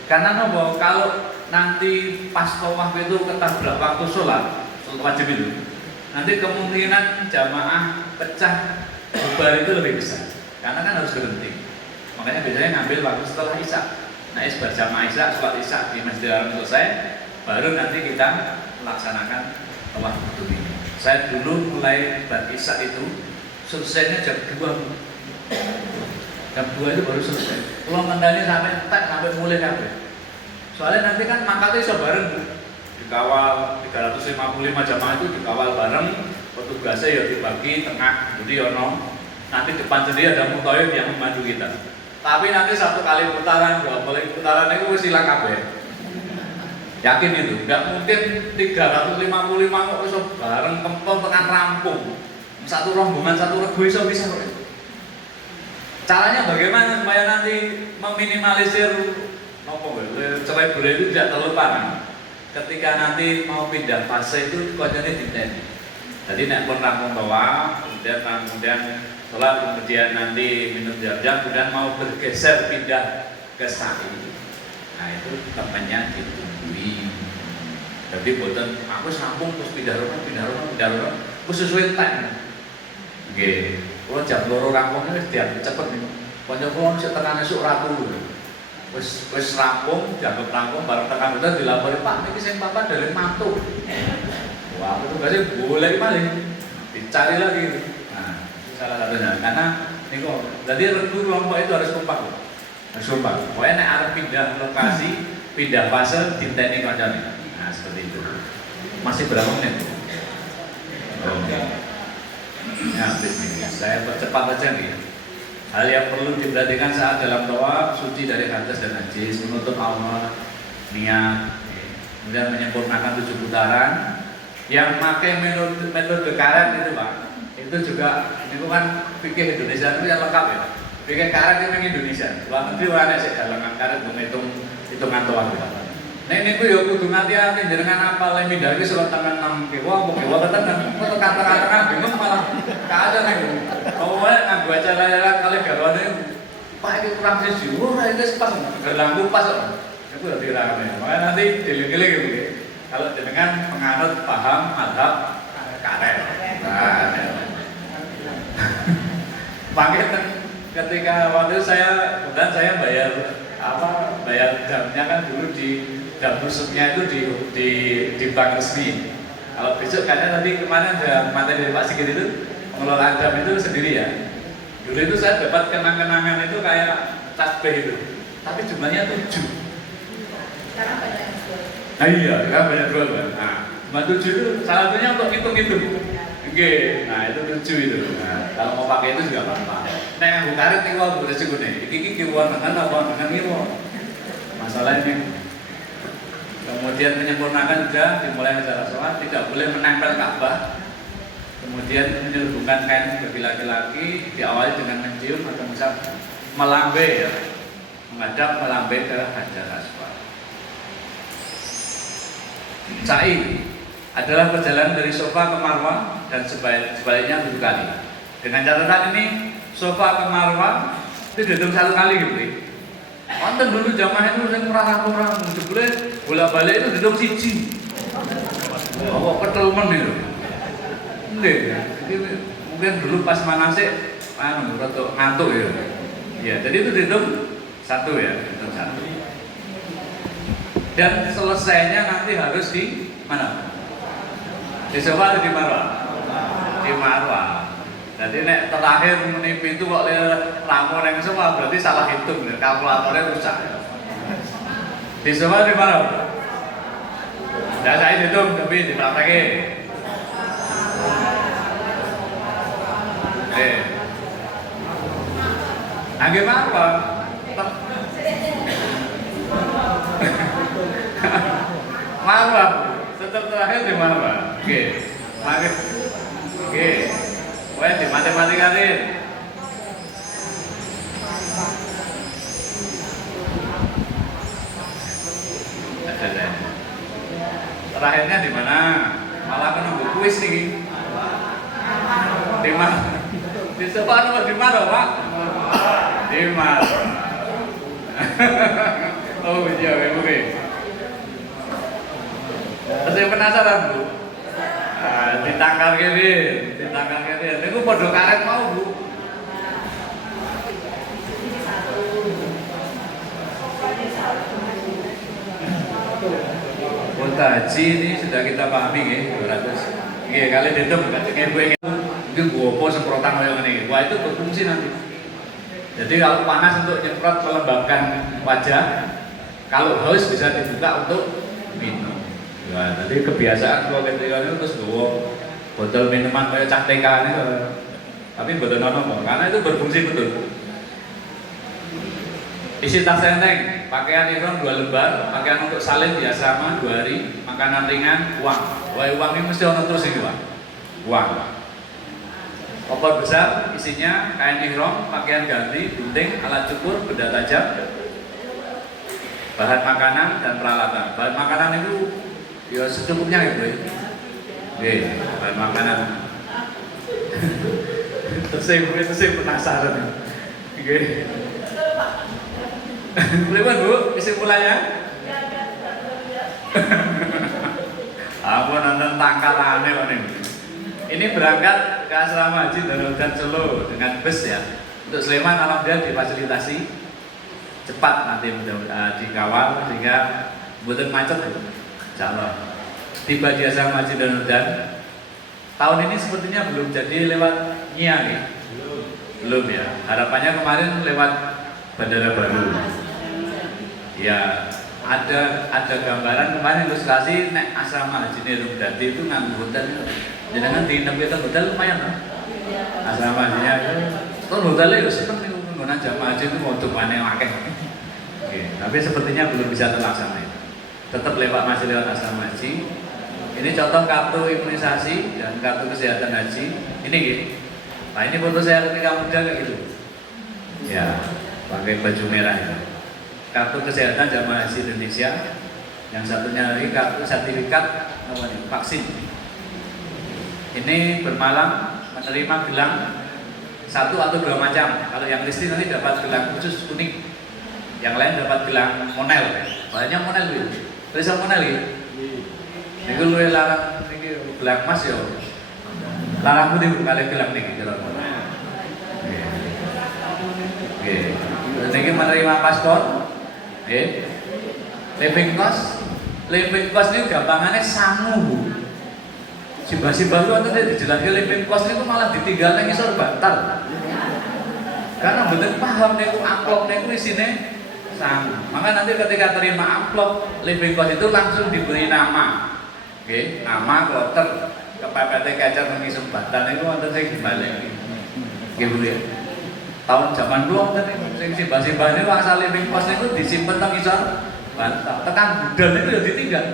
Karena nopo kalau nanti pas tawaf itu ketabrak waktu sholat wajib itu, nanti kemungkinan jamaah pecah bubar itu lebih besar. Karena kan harus berhenti. Makanya biasanya ngambil waktu setelah isya. Nah, berjamaah isya, sholat isya di Masjidil Haram selesai, baru nanti kita melaksanakan tawaf kudum ini. Saya dulu mulai bar isya itu selesainya jam 2. Jam 2 itu baru selesai. Kalau mendanya sampai mulai kabeh. Soalnya nanti kan mangkatnya iso bareng, dikawal 355 jamaah itu dikawal bareng, petugasnya ya dibagi tengah, jadi ono nanti depan sendiri ada mutoib yang membantu kita. Tapi nanti satu kali putaran, 2 kali putaran itu wis ilang kabeh. Yakin itu, nggak mungkin 355 kok iso bareng kempel tekan rampung. Satu rombongan, satu regu iso bisa kok. Caranya bagaimana supaya nanti meminimalisir cerai berai itu tidak terlalu parah. Ketika nanti mau pindah fase itu konyolnya diteni. Jadi nak pun rampung bawa, kemudian sholat, kemudian nanti minum jam-jam, kemudian mau bergeser pindah ke sa'i. Nah itu temannya ditungguin. Jadi buatan aku rampung terus pindah rumah, aku sesuai time. Oke, kalau jam 2 rampungnya dia cepet nih. Konyol sih tekan esuk ratu. Wis rampung, dianggap rampung, bareng tekan udah dilapori Pak, ini saya papa dari mantu. Wah, itu gak sih boleh maling, dicari lagi. Nah, salah satunya. Karena ini kok, jadi regu kelompok itu harus kompak, harus kompak. Pokoknya nek arep pindah lokasi, pindah fase, dinteni kancane. Nah, seperti itu. Masih berapa menit? Ya, habis ini. Saya percepat aja nih. Hal yang perlu diperhatikan saat dalam tawaf, suci dari hadas dan najis, menutup aurat, niat, kemudian menyempurnakan 7 putaran. Yang pakai metode karet itu Pak, itu juga itu kan fikih Indonesia itu yang lengkap ya. Fikih karet itu yang Indonesia. Luar negeri ana sik dalangan karet menghitung hitungan tawaf. Nek niku ya kudu hati-hati jenengan apa le mindhake surat tangan 6 kiwa, kiwa ketenan, kok kata-kata bingung malah kada nih. Pokoke nganggo acara kali garwane Pak iki kurang siji. Ora iki pas gerlangku pas kok. Iku dadi rame. Makanya nanti dieling-eling gitu. Kalau jenengan penganut paham mazhab karet. Nah, makanya ketika waktu saya bayar jamnya kan dulu di jam rusuknya itu di bank resmi. Kalau besok kayaknya tadi kemarin ada materi dari Pak Sigit itu pengelolaan jam itu sendiri ya. Dulu itu saya dapat kenang-kenangan itu kayak tasbih itu, tapi jumlahnya 7. Sekarang banyak yang jual. Nah iya, kan banyak jual kan. Nah, cuma 7 itu salah satunya untuk hitung-hitung. Oke, nah itu 7 itu. Nah, kalau mau pakai itu juga apa-apa. Nah, yang bukarit nih kalau boleh cukup nih. Iki kiwon dengan apa dengan kiwon. Masalahnya. Kemudian menyempurnakan juga dimulai secara sholat, tidak boleh menempel Ka'bah. Kemudian menyelubungkan kain bagi laki-laki diawali dengan mencium atau misal melambai ya, menghadap melambai ke Hajar Aswad. Sa'i adalah perjalanan dari Sofa ke Marwah dan sebaliknya 7 kali. Dengan catatan ini Sofa ke Marwah itu dihitung 1 kali gitu. Wonten dulu jamaah itu sing merang-merang, jebule bola-balik itu dihitung 1. Kok ketel men itu. Nggih, jadi mungkin dulu pas manasik rada ngantuk ya. Ya, jadi itu dihitung 1 ya, dihitung 1. Dan selesainya nanti harus di mana? Di Sofa atau di Marwah? Di Marwah. Jadi nek terakhir muni pintu kok rampung nang Sofa berarti salah hitung, kalkulatornya rusak. Di Sofa di mana? Tidak saya hitung tapi dipraktekin. Angge apa? Marwah. Tetap terakhir di Marwah. Oke. Mari. Oke. Wes di matematika nih. Terakhirnya di mana? Malah kan nunggu kuis nih. Di mana? Di Sofa atau di mana, Pak? Di mana? Oh iya, oke. Saya penasaran Bu. Ditangkal kiri. Ini podo karet mau Bu. Kuota haji ini sudah kita pahami ya, 200. Oke, kali dihitung itu gopo semprotan kayak ini. Wah itu berfungsi nanti. Jadi kalau panas untuk nyemprot melembabkan wajah, kalau haus bisa dibuka untuk minum. Nah, tadi kebiasaan kalau ketika itu terus bawa botol minuman kayak cah TK ini, tapi botol nono, karena itu berfungsi betul. Isi tas enteng, pakaian ihram 2 lembar, pakaian untuk salin biasa mah 2 hari, makanan ringan, uang. Wah uang ini mesti ono terus ini Pak. Uang. Koper besar, isinya kain ihram, pakaian ganti, gunting, alat cukur, benda tajam, bahan makanan dan peralatan. Bahan makanan itu ya secukupnya ya Bu. Oke, bahan makanan. Terus saya penasaran. Oke. Bagaimana Bu? Kesimpulannya? Aku nonton tangkalannya Pak nih. Ini berangkat ke asrama haji dan Solo dengan bus ya. Untuk Sleman alhamdulillah difasilitasi cepat nanti dikawal sehingga bukan macet Bu. Insyaallah. Tiba di asrama haji dan tahun ini sepertinya belum jadi lewat Nia nih. Belum ya. Harapannya kemarin lewat bandara baru. Ya, ada gambaran kemarin ilustrasi nek asrama haji Nurudadi itu nganggo hotel. Jangan di hotel lumayan kan? asrama hajinya itu hotelnya ya seneng nih penggunaan jamaah haji itu mau tumpahnya akeh. Oke, tapi sepertinya belum bisa terlaksana. Tetap masih lewat asrama haji. Ini contoh kartu imunisasi dan kartu kesehatan haji. Ini gitu. Nah ini foto saya ketika muda kayak gitu. Ya, pakai baju merah itu. Kartu kesehatan jamaah haji Indonesia. Yang satunya lagi kartu sertifikat vaksin. Ini bermalam menerima gelang 1 atau 2 macam. Kalau yang listrik nanti dapat gelang khusus kuning. Yang lain dapat gelang monel. Banyak monel gitu. Tulisan monel gitu. Ini lu larang ini gelang emas ya. Larang putih kali gelang nih gelang monel. Oke. Ini menerima paspor. Living cost ini gampangannya sangu bu. Simbah-simbah itu nanti dijelaskan living cost itu malah ditinggal nang isor bantal. Karena betul paham nih amplop nih isinya sangu. Maka nanti ketika terima amplop living cost itu langsung diberi nama. Oke, nama kloter ke PPT Kacar mengisum bantal itu nanti saya gimana lagi. Gitu ya. Tahun zaman dulu nanti simbah-simbah ini asal living cost itu disimpan nang isor bantal, tekan budal itu ya ditinggal.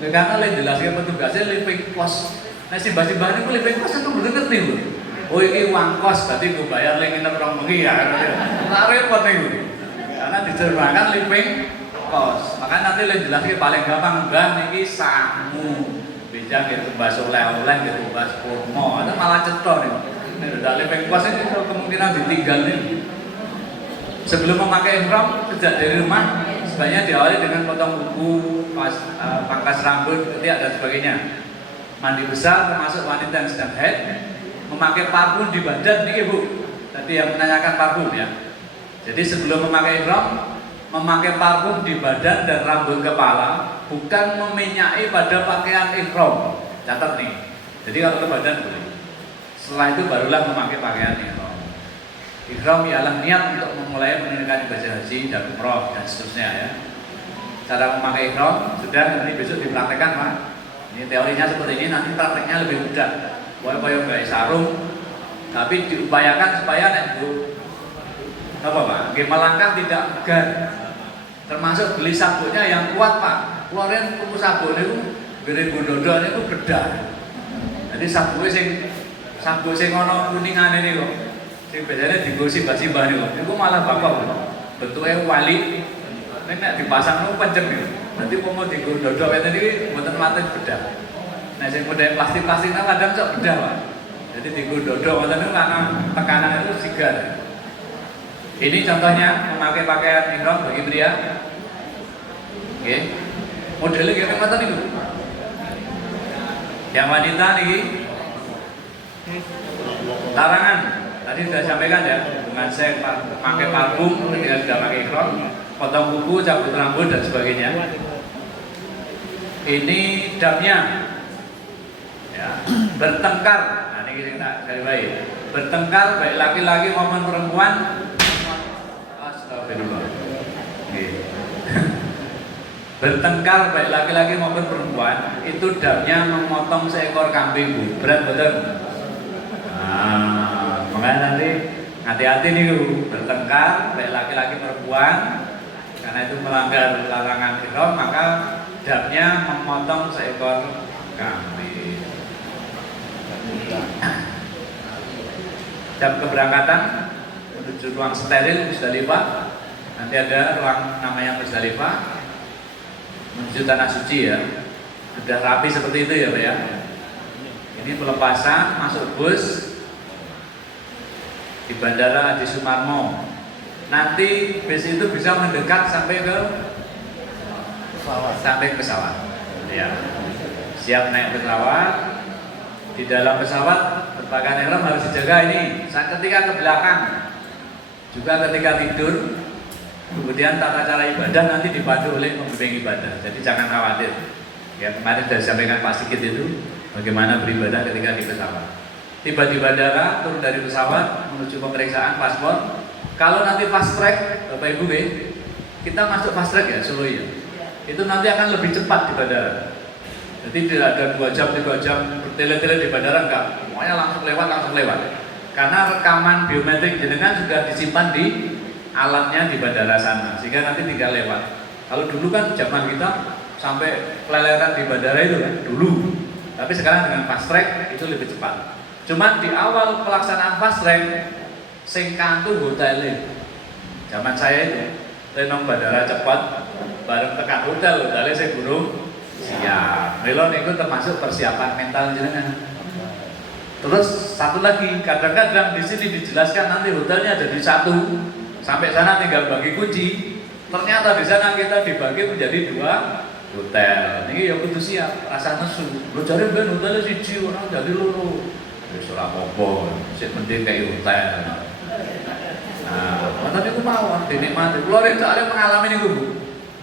Karena lain jelaskan petugasnya living cost. Nah simbah-simbah ini living cost itu bener ngerti bu. Oh ini uang kos, berarti gue bayar lagi nginep rong bengi ya. Nah repot nih bu. Karena diceritakan living cost. Maka nanti lain jelaskan paling gampang enggak nih sangu. Bijak gitu bahasa oleh-oleh gitu bahasa kurma. Itu malah cetok nih. Ini udah living cost ini kemungkinan ditinggal nih. Sebelum memakai ihram sejak dari rumah sebaiknya diawali dengan potong kuku, pangkas rambut, ketiak dan sebagainya. Mandi besar termasuk wanita yang sedang haid, memakai parfum di badan nih ibu. Tadi yang menanyakan parfum ya. Jadi sebelum memakai ihram, memakai parfum di badan dan rambut kepala, bukan meminyai pada pakaian ihram. Catat nih. Jadi kalau ke badan boleh. Setelah itu barulah memakai pakaian ihram. Ihram ialah niat untuk memulai menunaikan ibadah haji dan umroh dan seterusnya ya. Cara memakai ihram sudah nanti besok dipraktekkan Pak. Ini teorinya seperti ini, nanti prakteknya lebih mudah. Boleh pakai sarung, tapi diupayakan supaya nek Bu apa Pak? Melangkah tidak tegar. Termasuk beli sabuknya yang kuat Pak. Keluarin kuku sabuk itu gede gundodo itu bedah. Jadi sabuk sing ono kuningane niku. Sing biasanya digosi simbah nih loh, itu malah bapak bentuknya wali, ini nek dipasang itu pencet nih, nanti mau digodok ini buatan mati bedah. Nah, yang model plastik kadang sok bedah pak, jadi digodok buatan itu karena tekanan itu sigar. Ini contohnya memakai pakaian ihram bagi pria, oke, modelnya kayak macam itu. Yang wanita nih, larangan. Tadi sudah sampaikan ya, dengan saya pakai parfum, ketika sudah pakai ihram, potong kuku, cabut rambut dan sebagainya. Ini damnya, ya, bertengkar. Nah ini kita cari baik. Bertengkar baik laki-laki maupun perempuan. Astagfirullah. Bertengkar baik laki-laki maupun perempuan, itu damnya memotong seekor kambing bu. Berat betul. Makanya nanti hati-hati nih bertengkar baik laki-laki perempuan karena itu melanggar larangan ihram, maka damnya memotong seekor kambing. Jam keberangkatan menuju ruang steril Musdalifah, nanti ada ruang namanya Musdalifah menuju tanah suci ya. Sudah rapi seperti itu ya Pak ya. Ini pelepasan masuk bus di Bandara Adi Sumarmo. Nanti bus itu bisa mendekat sampai ke pesawat. Ya. Siap naik pesawat. Di dalam pesawat berpakaian ihram harus dijaga ini. Saat ketika ke belakang, juga ketika tidur, kemudian tata cara ibadah nanti dipandu oleh pembimbing ibadah. Jadi jangan khawatir. Ya kemarin sudah disampaikan Pak Sigit itu bagaimana beribadah ketika di pesawat. Tiba di bandara, turun dari pesawat menuju pemeriksaan paspor. Kalau nanti fast track, Bapak Ibu kita masuk fast track ya Solo ya. Itu nanti akan lebih cepat di bandara. Jadi tidak ada 2 jam, 3 jam bertele-tele di bandara enggak. Semuanya langsung lewat. Karena rekaman biometrik jenengan sudah disimpan di alatnya di bandara sana, sehingga nanti tinggal lewat. Kalau dulu kan zaman kita sampai keleleran di bandara itu kan dulu, tapi sekarang dengan fast track itu lebih cepat. Cuman di awal pelaksanaan fast track, sing kantu hotelnya, zaman saya itu renong bandara cepat, bareng tekan hotelnya saya burung siap. Melon itu termasuk persiapan mental jenengan. Terus satu lagi, kadang-kadang di sini dijelaskan nanti hotelnya ada di satu, sampai sana tinggal bagi kunci. Ternyata di sana kita dibagi menjadi 2 hotel. Ini ya kudu siap, rasa nesu. Lo cari ben hotelnya siji, orang jadi loro. Wis ora apa-apa, sing penting kayak hotel. Nah, mboten niku mawon dinikmati. Kula rek arep mengalami niku, Bu.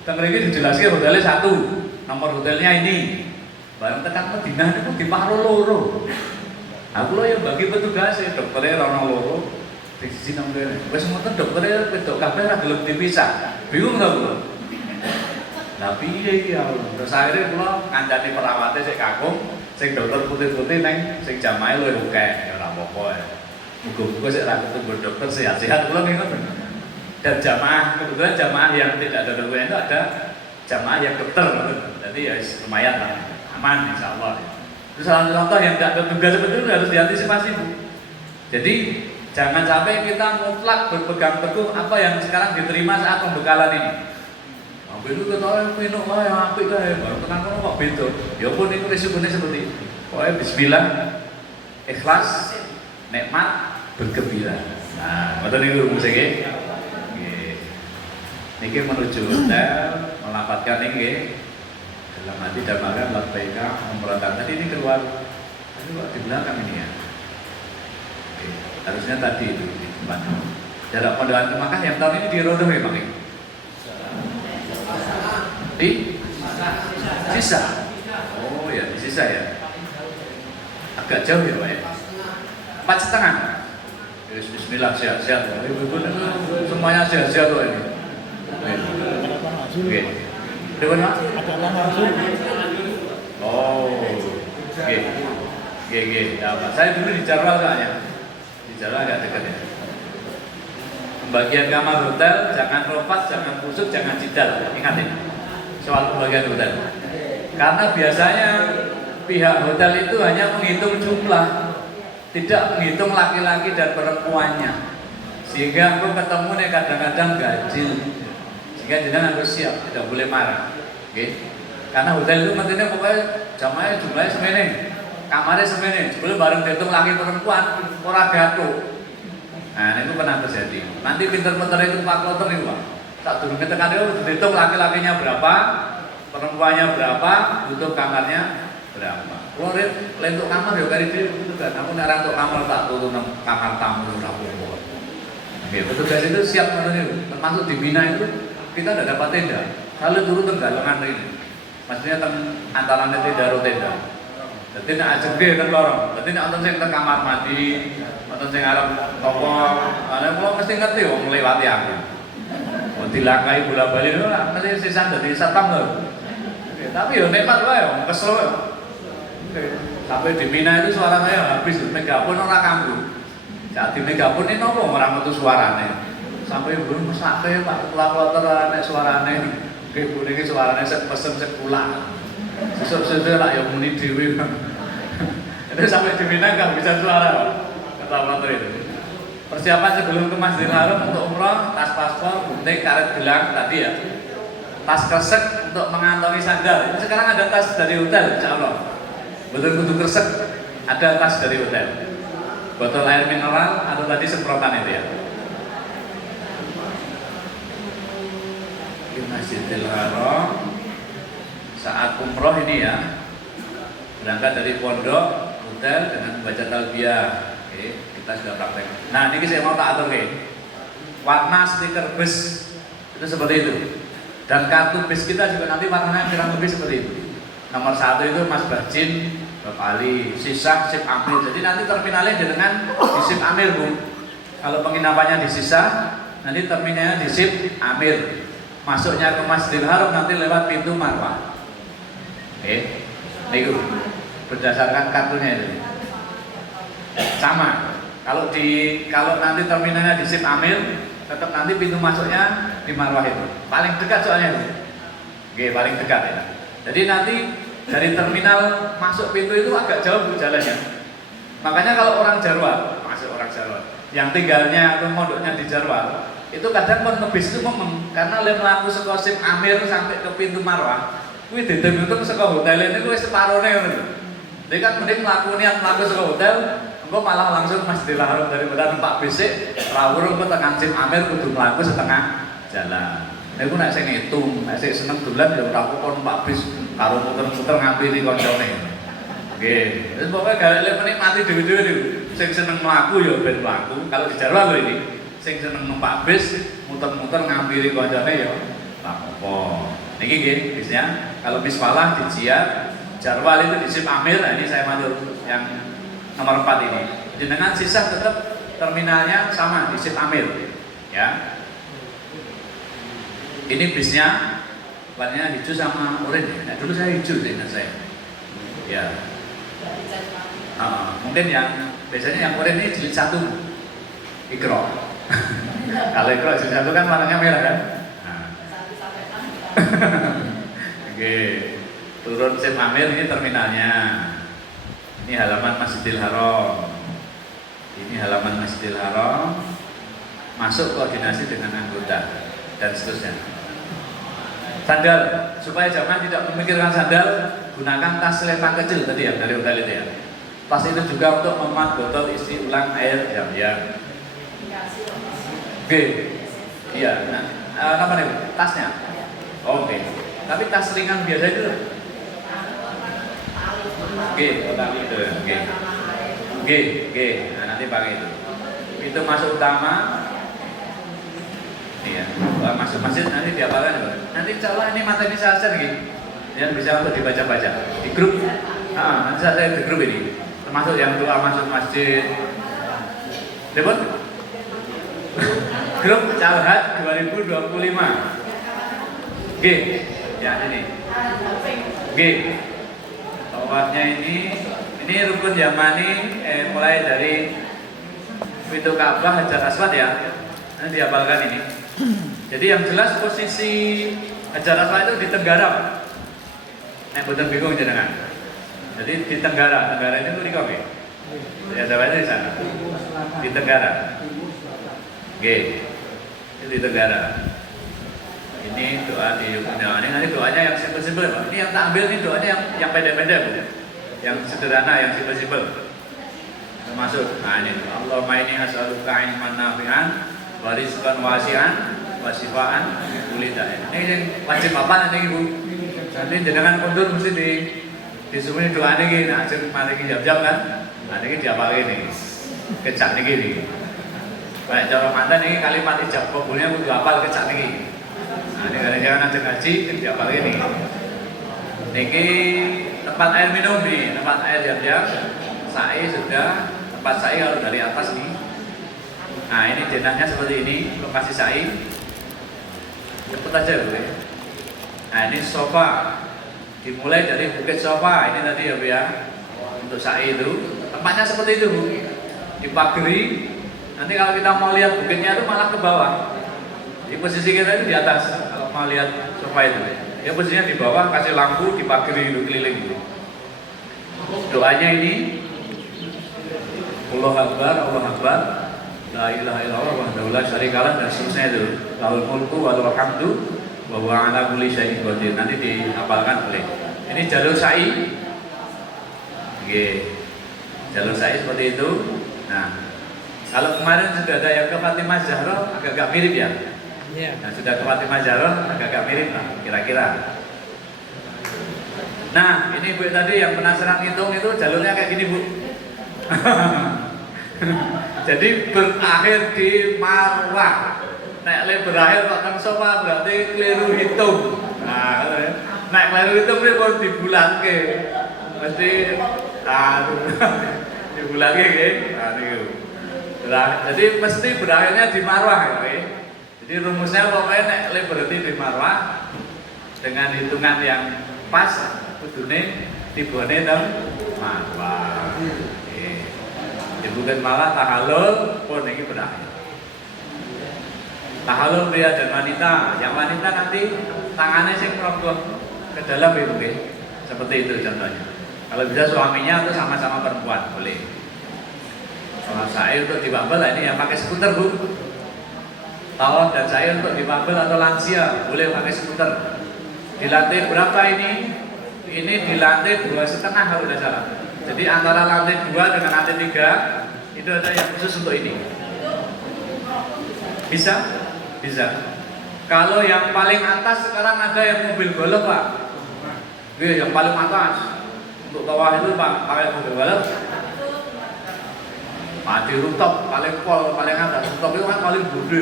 Teng mriki dijelaskan hotelnya 1, nomor hotelnya ini. Bareng tekan Madinah niku diparo loro. Aku lo yang bagi petugas dokternya orang loro di sisi nang kene. Wis ngoten dokternya wedok kabeh ra gelem dipisah. Bingung ta kula? Lah piye ya? Terus akhirnya kula ngancani perawatnya sik kakung, sing dokter putih-putih neng sing jamahe luwih akeh. Ya ora apa-apa ya. Muga-muga sik ra ketemu dokter sehat-sehat kula ning ngoten. Dan jamaah, kebetulan jamaah yang tidak ada dokternya itu ada jamaah yang dokter. Jadi ya lumayan lah, aman insyaallah. Terus contoh yang tidak ada tugas seperti itu harus diantisipasi, Bu. Jadi jangan sampai kita mutlak berpegang teguh apa yang sekarang diterima saat pembekalan ini. Ambil itu ketahui minum lah yang apik lah ya, baru tenang kok beda. Ya pun itu risikonya seperti itu. Pokoknya bismillah, ikhlas, nikmat, bergembira. Nah, betul ini rumus ini. Ini menuju hotel, melapatkan ini. Dalam hati damakan labbaika umratan. Tadi ini keluar di belakang ini ya. Oke. Harusnya tadi itu di tempat. Jarak Pondokan ke Makkah yang tahun ini di Rodoh ya Bang? Di Sisa. Oh ya di Sisa ya. Agak jauh ya Pak ya. 4,5. Bismillah sehat-sehat. Semuanya sehat-sehat loh ini. Oke. Di mana? Adalah langsung. Oh, oke, dapat. Saya dulu di Jarwal soalnya. Di Jarwal agak dekat ya. Pembagian kamar hotel, jangan ropas, jangan kusuk, jangan cidal. Ingat ini, soal pembagian hotel. Karena biasanya pihak hotel itu hanya menghitung jumlah, tidak menghitung laki-laki dan perempuannya. Sehingga aku ketemu nih kadang-kadang ganjil. Sehingga jangan harus siap, tidak boleh marah. Oke? Karena hotel itu nantinya pokoknya jamaahnya jumlahnya semene, kamarnya semene. Sebelum bareng dihitung laki perempuan, ora gato. Nah, itu pernah terjadi. Nanti pinter-pinter itu Pak Kloter itu Pak. Tak dulu kita kan itu dihitung laki-lakinya berapa, perempuannya berapa, butuh kamarnya berapa. Kalau lentuk kamar ya kali dia itu kan. Aku nak rantuk kamar tak turun kamar tamu rapuh. Oke, petugas itu siap menurutnya. Termasuk di Mina itu kita tidak dapat tenda. Kalau dulu tenggalengan ini, maksudnya antaranya tenda ro tenda. Jadi nak ajenge kan lorong. Jadi nak nonton sing teng kamar mandi, nonton sing arep toko, ana kula mesti ngerti wong ngliwati aku. Wong dilakai bola-bali lho, mesti sisan dadi satpam lho. Tapi yo nikmat wae, kesel wae. Sampai di Mina itu suara saya habis, megapun ora kanggo. Saat di megapun ini nopo ora metu suarane. Sampai belum mesake Pak Kloter nek suarane nggih Bu niki suarane sek pesen sekulah. Sesuk-sesuk lak ya muni dhewe. Itu sampai di Mina enggak bisa suara kata Kloter itu. Persiapan sebelum ke Masjidil Haram untuk umrah, tas paspor, gunting, karet gelang tadi ya. Tas kresek untuk mengantongi sandal. Ini sekarang ada tas dari hotel insyaallah. Betul kudu kresek ada tas dari hotel. Botol air mineral atau tadi semprotan itu ya. Di Masjidil Haram saat umroh ini ya, berangkat dari pondok hotel dengan membaca talbiyah. Oke, kita sudah praktek. Nah ini saya mau tak atur warna stiker bus itu seperti itu, dan kartu bis kita juga nanti warnanya kurang lebih seperti itu. Nomor 1 itu Mas Bajin, Bapak Ali, Sisa, Sip Amir. Jadi nanti terminalnya dengan di Sip Amir Bu. Kalau penginapannya di Sisa, nanti terminalnya di Sip Amir. Masuknya ke Masjidil Haram nanti lewat pintu Marwah. Itu berdasarkan kartunya itu. Sama. Kalau nanti terminalnya di SIP Amir, tetap nanti pintu masuknya di Marwah itu. Paling dekat soalnya itu. Oke, paling dekat ya. Jadi nanti dari terminal masuk pintu itu agak jauh bu jalannya. Makanya kalau orang Jarwal, masuk orang Jarwal, yang tinggalnya atau mondoknya di Jarwal, itu kadang pun ngebis itu memang karena lem laku saka SIP Amir sampai ke pintu Marwah, kuwi dihitung saka hotel ini kuwi separone ngono. Jadi kan mending niat mlaku saka hotel, engko malah langsung Masjidil Haram daripada numpak bisik, rawuh kok tekan SIP Amir kudu mlaku setengah jalan. Niku nek sing ngitung, nek sing seneng dolan ya ora kok numpak bis karo muter-muter ngampiri koncone. Oke, terus pokoknya galak menikmati dhewe-dhewe niku. Sing seneng mlaku ya ben mlaku. Kalau di Jarwal lho ini, sing seneng numpak bis muter-muter ngampiri koncone ya ora apa-apa. Niki nggih bisnya. Kalau bis Falah di Jia, Jarwal itu di SIP Amir. Nah, ini saya matur yang nomor 4 ini. Jenengan sisa tetap terminalnya sama di SIP Amir. Ya. Ini bisnya warnanya hijau sama oranye. Nah, dulu saya hijau sih ingat saya. Ya. Mungkin yang biasanya yang oranye ini jilid 1 Ikro. Kalau Ikro jilid 1 kan warnanya merah kan. Nah. Oke, turun SIP Amir ini terminalnya. Ini halaman Masjidil Haram. Ini halaman Masjidil Haram. Masuk koordinasi dengan anggota dan seterusnya. Sandal, supaya jangan tidak memikirkan sandal, gunakan tas selempang kecil tadi ya dari hotel itu ya. Tas itu juga untuk memuat botol isi ulang air ya. Oke, iya. Nah, apa nih? Tasnya? Oke. Tapi tas ringan biasa itu. Oke, tadi itu. Oke. Nah, nanti pakai itu. Pintu masuk utama. Iya, masuk masjid nanti diapalkan ya. Nanti insya Allah ini materi saja nih, yang bisa untuk dibaca-baca di grup. Nanti saya di grup ini, termasuk yang doa masuk masjid. Dapat grup Calhat 2025. Oke, ya ini. Oke, tawafnya ini rukun Yamani mulai dari pintu Ka'bah Hajar Aswad ya. Nanti dihafalkan ini. Jadi yang jelas posisi Hajar Aswad itu di Tenggara. Betul bingung jenengan. Jadi di Tenggara ini mriko nggih. Ya ada di sana. Di Tenggara. Oke. Itu di Tenggara. Ini doa di Yukna. Ini nanti doanya yang simpel-simpel, Pak. Ini yang tak ambil ini doanya yang pendek-pendek, Bu. Yang sederhana, yang simpel-simpel. Termasuk ini Allahumma inni as'aluka ilman nafi'an wa rizqan wasi'an wa shifaan kulli da'in. Ini yang wajib apa nanti Ibu? Nanti jenengan kondur mesti disumuni doa niki nek ajeng mari jam-jam kan. Nah niki diapalke niki. Kecak niki niki. Baik cara mantan niki kalimat ijab kabulnya kudu hafal kecak niki. Nah ini kalau jangan ajeng ngaji diapalke niki. Niki tempat air minum nih, tempat air jam-jam. Sa'i sudah, tempat sa'i kalau dari atas nih. Nah ini jenahnya seperti ini, lokasi sa'i. Cepet aja Bu. Nah ini sofa, dimulai dari bukit sofa. Ini tadi ya Bu ya, untuk sa'i itu. Tempatnya seperti itu Bu, dipagari. Nanti kalau kita mau lihat bukitnya itu malah ke bawah. Di posisi kita itu di atas. Kalau mau lihat sofa itu, ya posisinya di bawah, kasih lampu, dipagari itu keliling gitu. Doanya ini Allah Akbar, la ilaha illallah wahdahu la syarikalah dan seterusnya itu. Lahul mulku wa lahul hamdu wa huwa ala kulli syai'in qadir. Nanti dihafalkan oleh. Ini jalur sa'i. Oke. Jalur sa'i seperti itu. Nah, kalau kemarin sudah ada yang ke Fatimah Zahra agak-agak mirip ya. Iya. Nah, sudah ke Fatimah Zahra agak-agak mirip lah kira-kira. Nah, ini Bu tadi yang penasaran ngitung itu jalurnya kayak gini Bu. Jadi berakhir di Marwah. Nek berakhir kok kan sofa berarti keliru hitung. Nah, nek keliru hitung ini baru dibulatke. Mesti dibulatke nggih. Nah niku. Jadi mesti berakhirnya di Marwah ya. Jadi rumusnya pokoknya nek berhenti di Marwah dengan hitungan yang pas kudune tibone teng Marwah. Di Bukit Malah tahalul pun ini berakhir. Tahalul pria dan wanita, yang wanita nanti tangannya sing merokok ke dalam ibu, seperti itu contohnya. Kalau bisa suaminya atau sama-sama perempuan boleh. Kalau saya untuk difabel ini yang pakai skuter bu. Tawaf dan saya untuk difabel atau lansia boleh pakai skuter. Di lantai berapa ini? Ini di lantai 2,5 kalau tidak salah. Jadi antara lantai 2 dengan lantai 3 itu ada yang khusus untuk ini. Bisa? Bisa. Kalau yang paling atas sekarang ada yang mobil golf pak. Yang paling atas untuk bawah itu pak pakai mobil golf. Mati rooftop paling pol paling atas. Rooftop itu kan paling gede.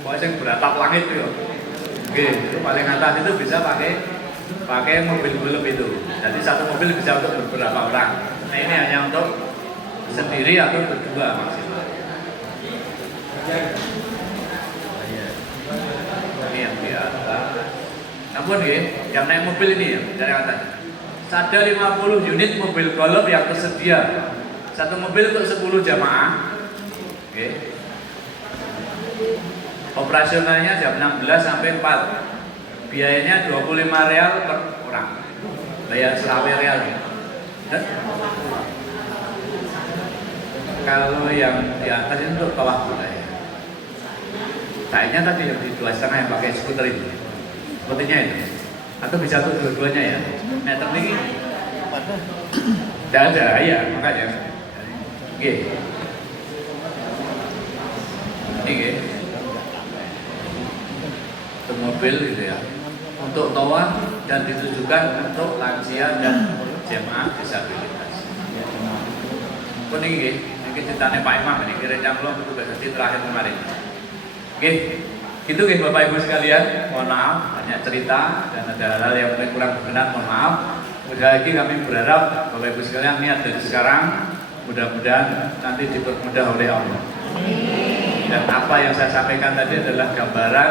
Pokoknya yang beratap langit itu. Oke, itu paling atas itu bisa pakai mobil golf itu. Jadi satu mobil bisa untuk beberapa orang. Nah ini hanya untuk sendiri atau berdua maksimal. Ini yang di atas. Namun yang naik mobil ini ya dari atas. Ada 50 unit mobil golf yang tersedia. Satu mobil untuk 10 jamaah. Oke. Operasionalnya jam 16 sampai 4. Biayanya 25 real per orang. Bayar selawe real ya. Dan kalau yang di atas itu untuk bawah budaya. Kayaknya tadi yang di 2,5 yang pakai skuter itu. Sepertinya itu. Atau bisa untuk dua-duanya ya. Meter ini tidak ada, ya makanya. Oke. Ini untuk mobil gitu ya. Untuk tawaf dan ditujukan untuk lansia dan jemaah disabilitas. Pun ini ceritanya Pak Imam ini kira-kira belum itu jadi terakhir kemarin. Oke, itu Bapak Ibu sekalian. Mohon maaf banyak cerita dan ada hal-hal yang mungkin kurang berkenan. Mohon maaf. Sekali lagi kami berharap Bapak Ibu sekalian niat dari sekarang mudah-mudahan nanti dipermudah oleh Allah. Dan apa yang saya sampaikan tadi adalah gambaran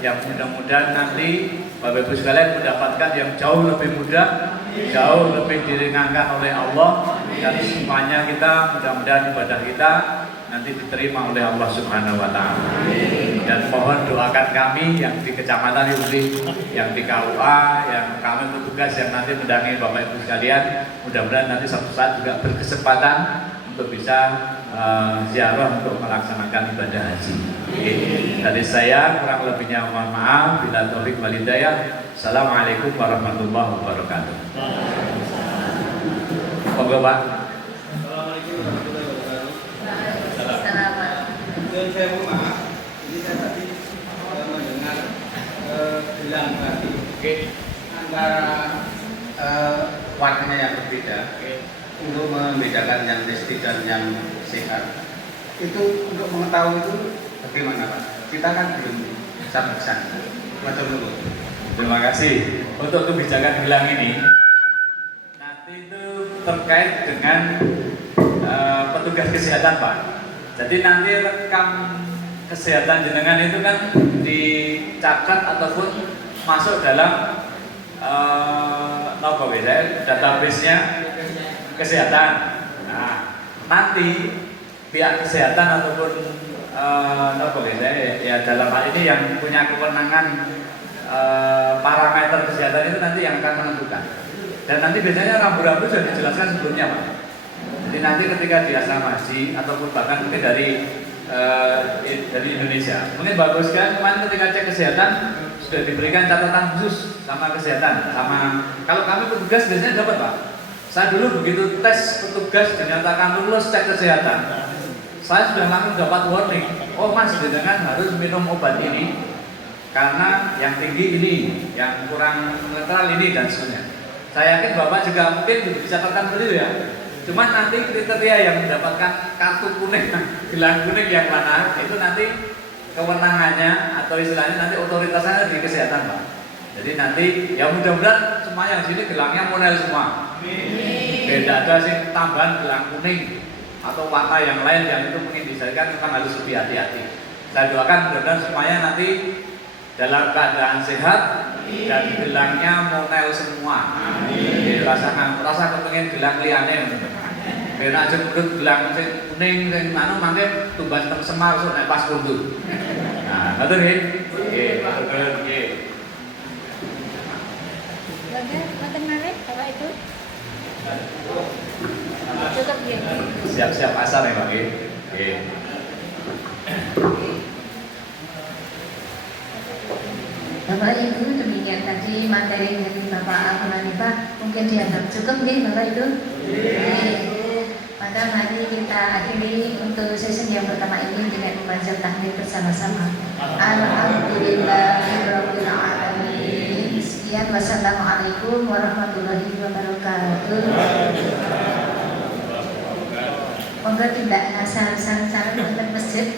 yang mudah-mudahan nanti Bapak Ibu sekalian mendapatkan yang jauh lebih mudah, jauh lebih diringankan oleh Allah, dan semuanya kita mudah-mudahan ibadah kita nanti diterima oleh Allah Subhanahu wa taala. Dan mohon doakan kami yang di kecamatan ini, yang di KUA, yang kami petugas yang nanti mendampingi Bapak Ibu sekalian, mudah-mudahan nanti suatu saat juga berkesempatan untuk bisa ziarah untuk melaksanakan ibadah haji. Dari saya kurang lebihnya mohon maaf. Bila taufik wal hidayah. Assalamualaikum warahmatullahi wabarakatuh. Monggo Pak. Saya mohon maaf, ini saya tadi mendengar bilang tadi antara warnanya yang berbeda untuk membedakan yang testi dan yang sehat. Itu untuk mengetahui itu bagaimana Pak? Kita kan belum sampai ke sana. Matur nuwun. Terima kasih. Untuk kebijakan hilang ini nanti itu terkait dengan petugas kesehatan Pak. Jadi nanti rekam kesehatan jenengan itu kan dicatat ataupun masuk dalam database-nya kesehatan. Nah, nanti pihak kesehatan ataupun ya dalam hal ini yang punya kewenangan parameter kesehatan itu nanti yang akan menentukan. Dan nanti biasanya rambu-rambu sudah dijelaskan sebelumnya Pak. Jadi nanti ketika di asrama haji ataupun bahkan mungkin dari Indonesia, mungkin bagus kan kemarin ketika cek kesehatan sudah diberikan catatan khusus sama kesehatan, sama kalau kami petugas biasanya dapat Pak. Saya dulu begitu tes petugas dinyatakan lulus cek kesehatan, saya sudah langsung dapat warning. Oh Mas, jangan harus minum obat ini karena yang tinggi ini, yang kurang netral ini dan seterusnya. Saya yakin Bapak juga mungkin dicatatkan beliau ya. Cuman nanti kriteria yang mendapatkan kartu kuning, gelang kuning yang mana itu nanti kewenangannya atau istilahnya nanti otoritasnya di kesehatan Pak. Jadi nanti ya mudah-mudahan semua yang sini gelangnya model semua. Beda ada sih tambahan gelang kuning atau warna yang lain yang itu mungkin disediakan, memang harus lebih hati-hati. Saya doakan mudah-mudahan semuanya nanti dalam keadaan sehat dan gelangnya model semua. Jadi rasa kepengen gelang liane. Kira aja kudu gelang sing kuning sing anu mangke tumbas teng Semar sok nek pas kuntu. Nah, ngoten nggih. Nggih, ngoten nggih. Ngoten malih Bapak Ibu. Cukup nggih. Siap-siap asar ya Pak nggih. Nggih. Bapak Ibu, demikian tadi materi dari Bapak Abu Hanifah. Mungkin dianggap cukup nggih Bapak Ibu. Nggih. Maka mari kita akhiri untuk sesi yang pertama ini dengan membaca tahmid bersama-sama. Alhamdulillahirabbil alamin. Sekian, wassalamualaikum warahmatullahi wabarakatuh. Moga tidak ngasal-salan wonten masjid.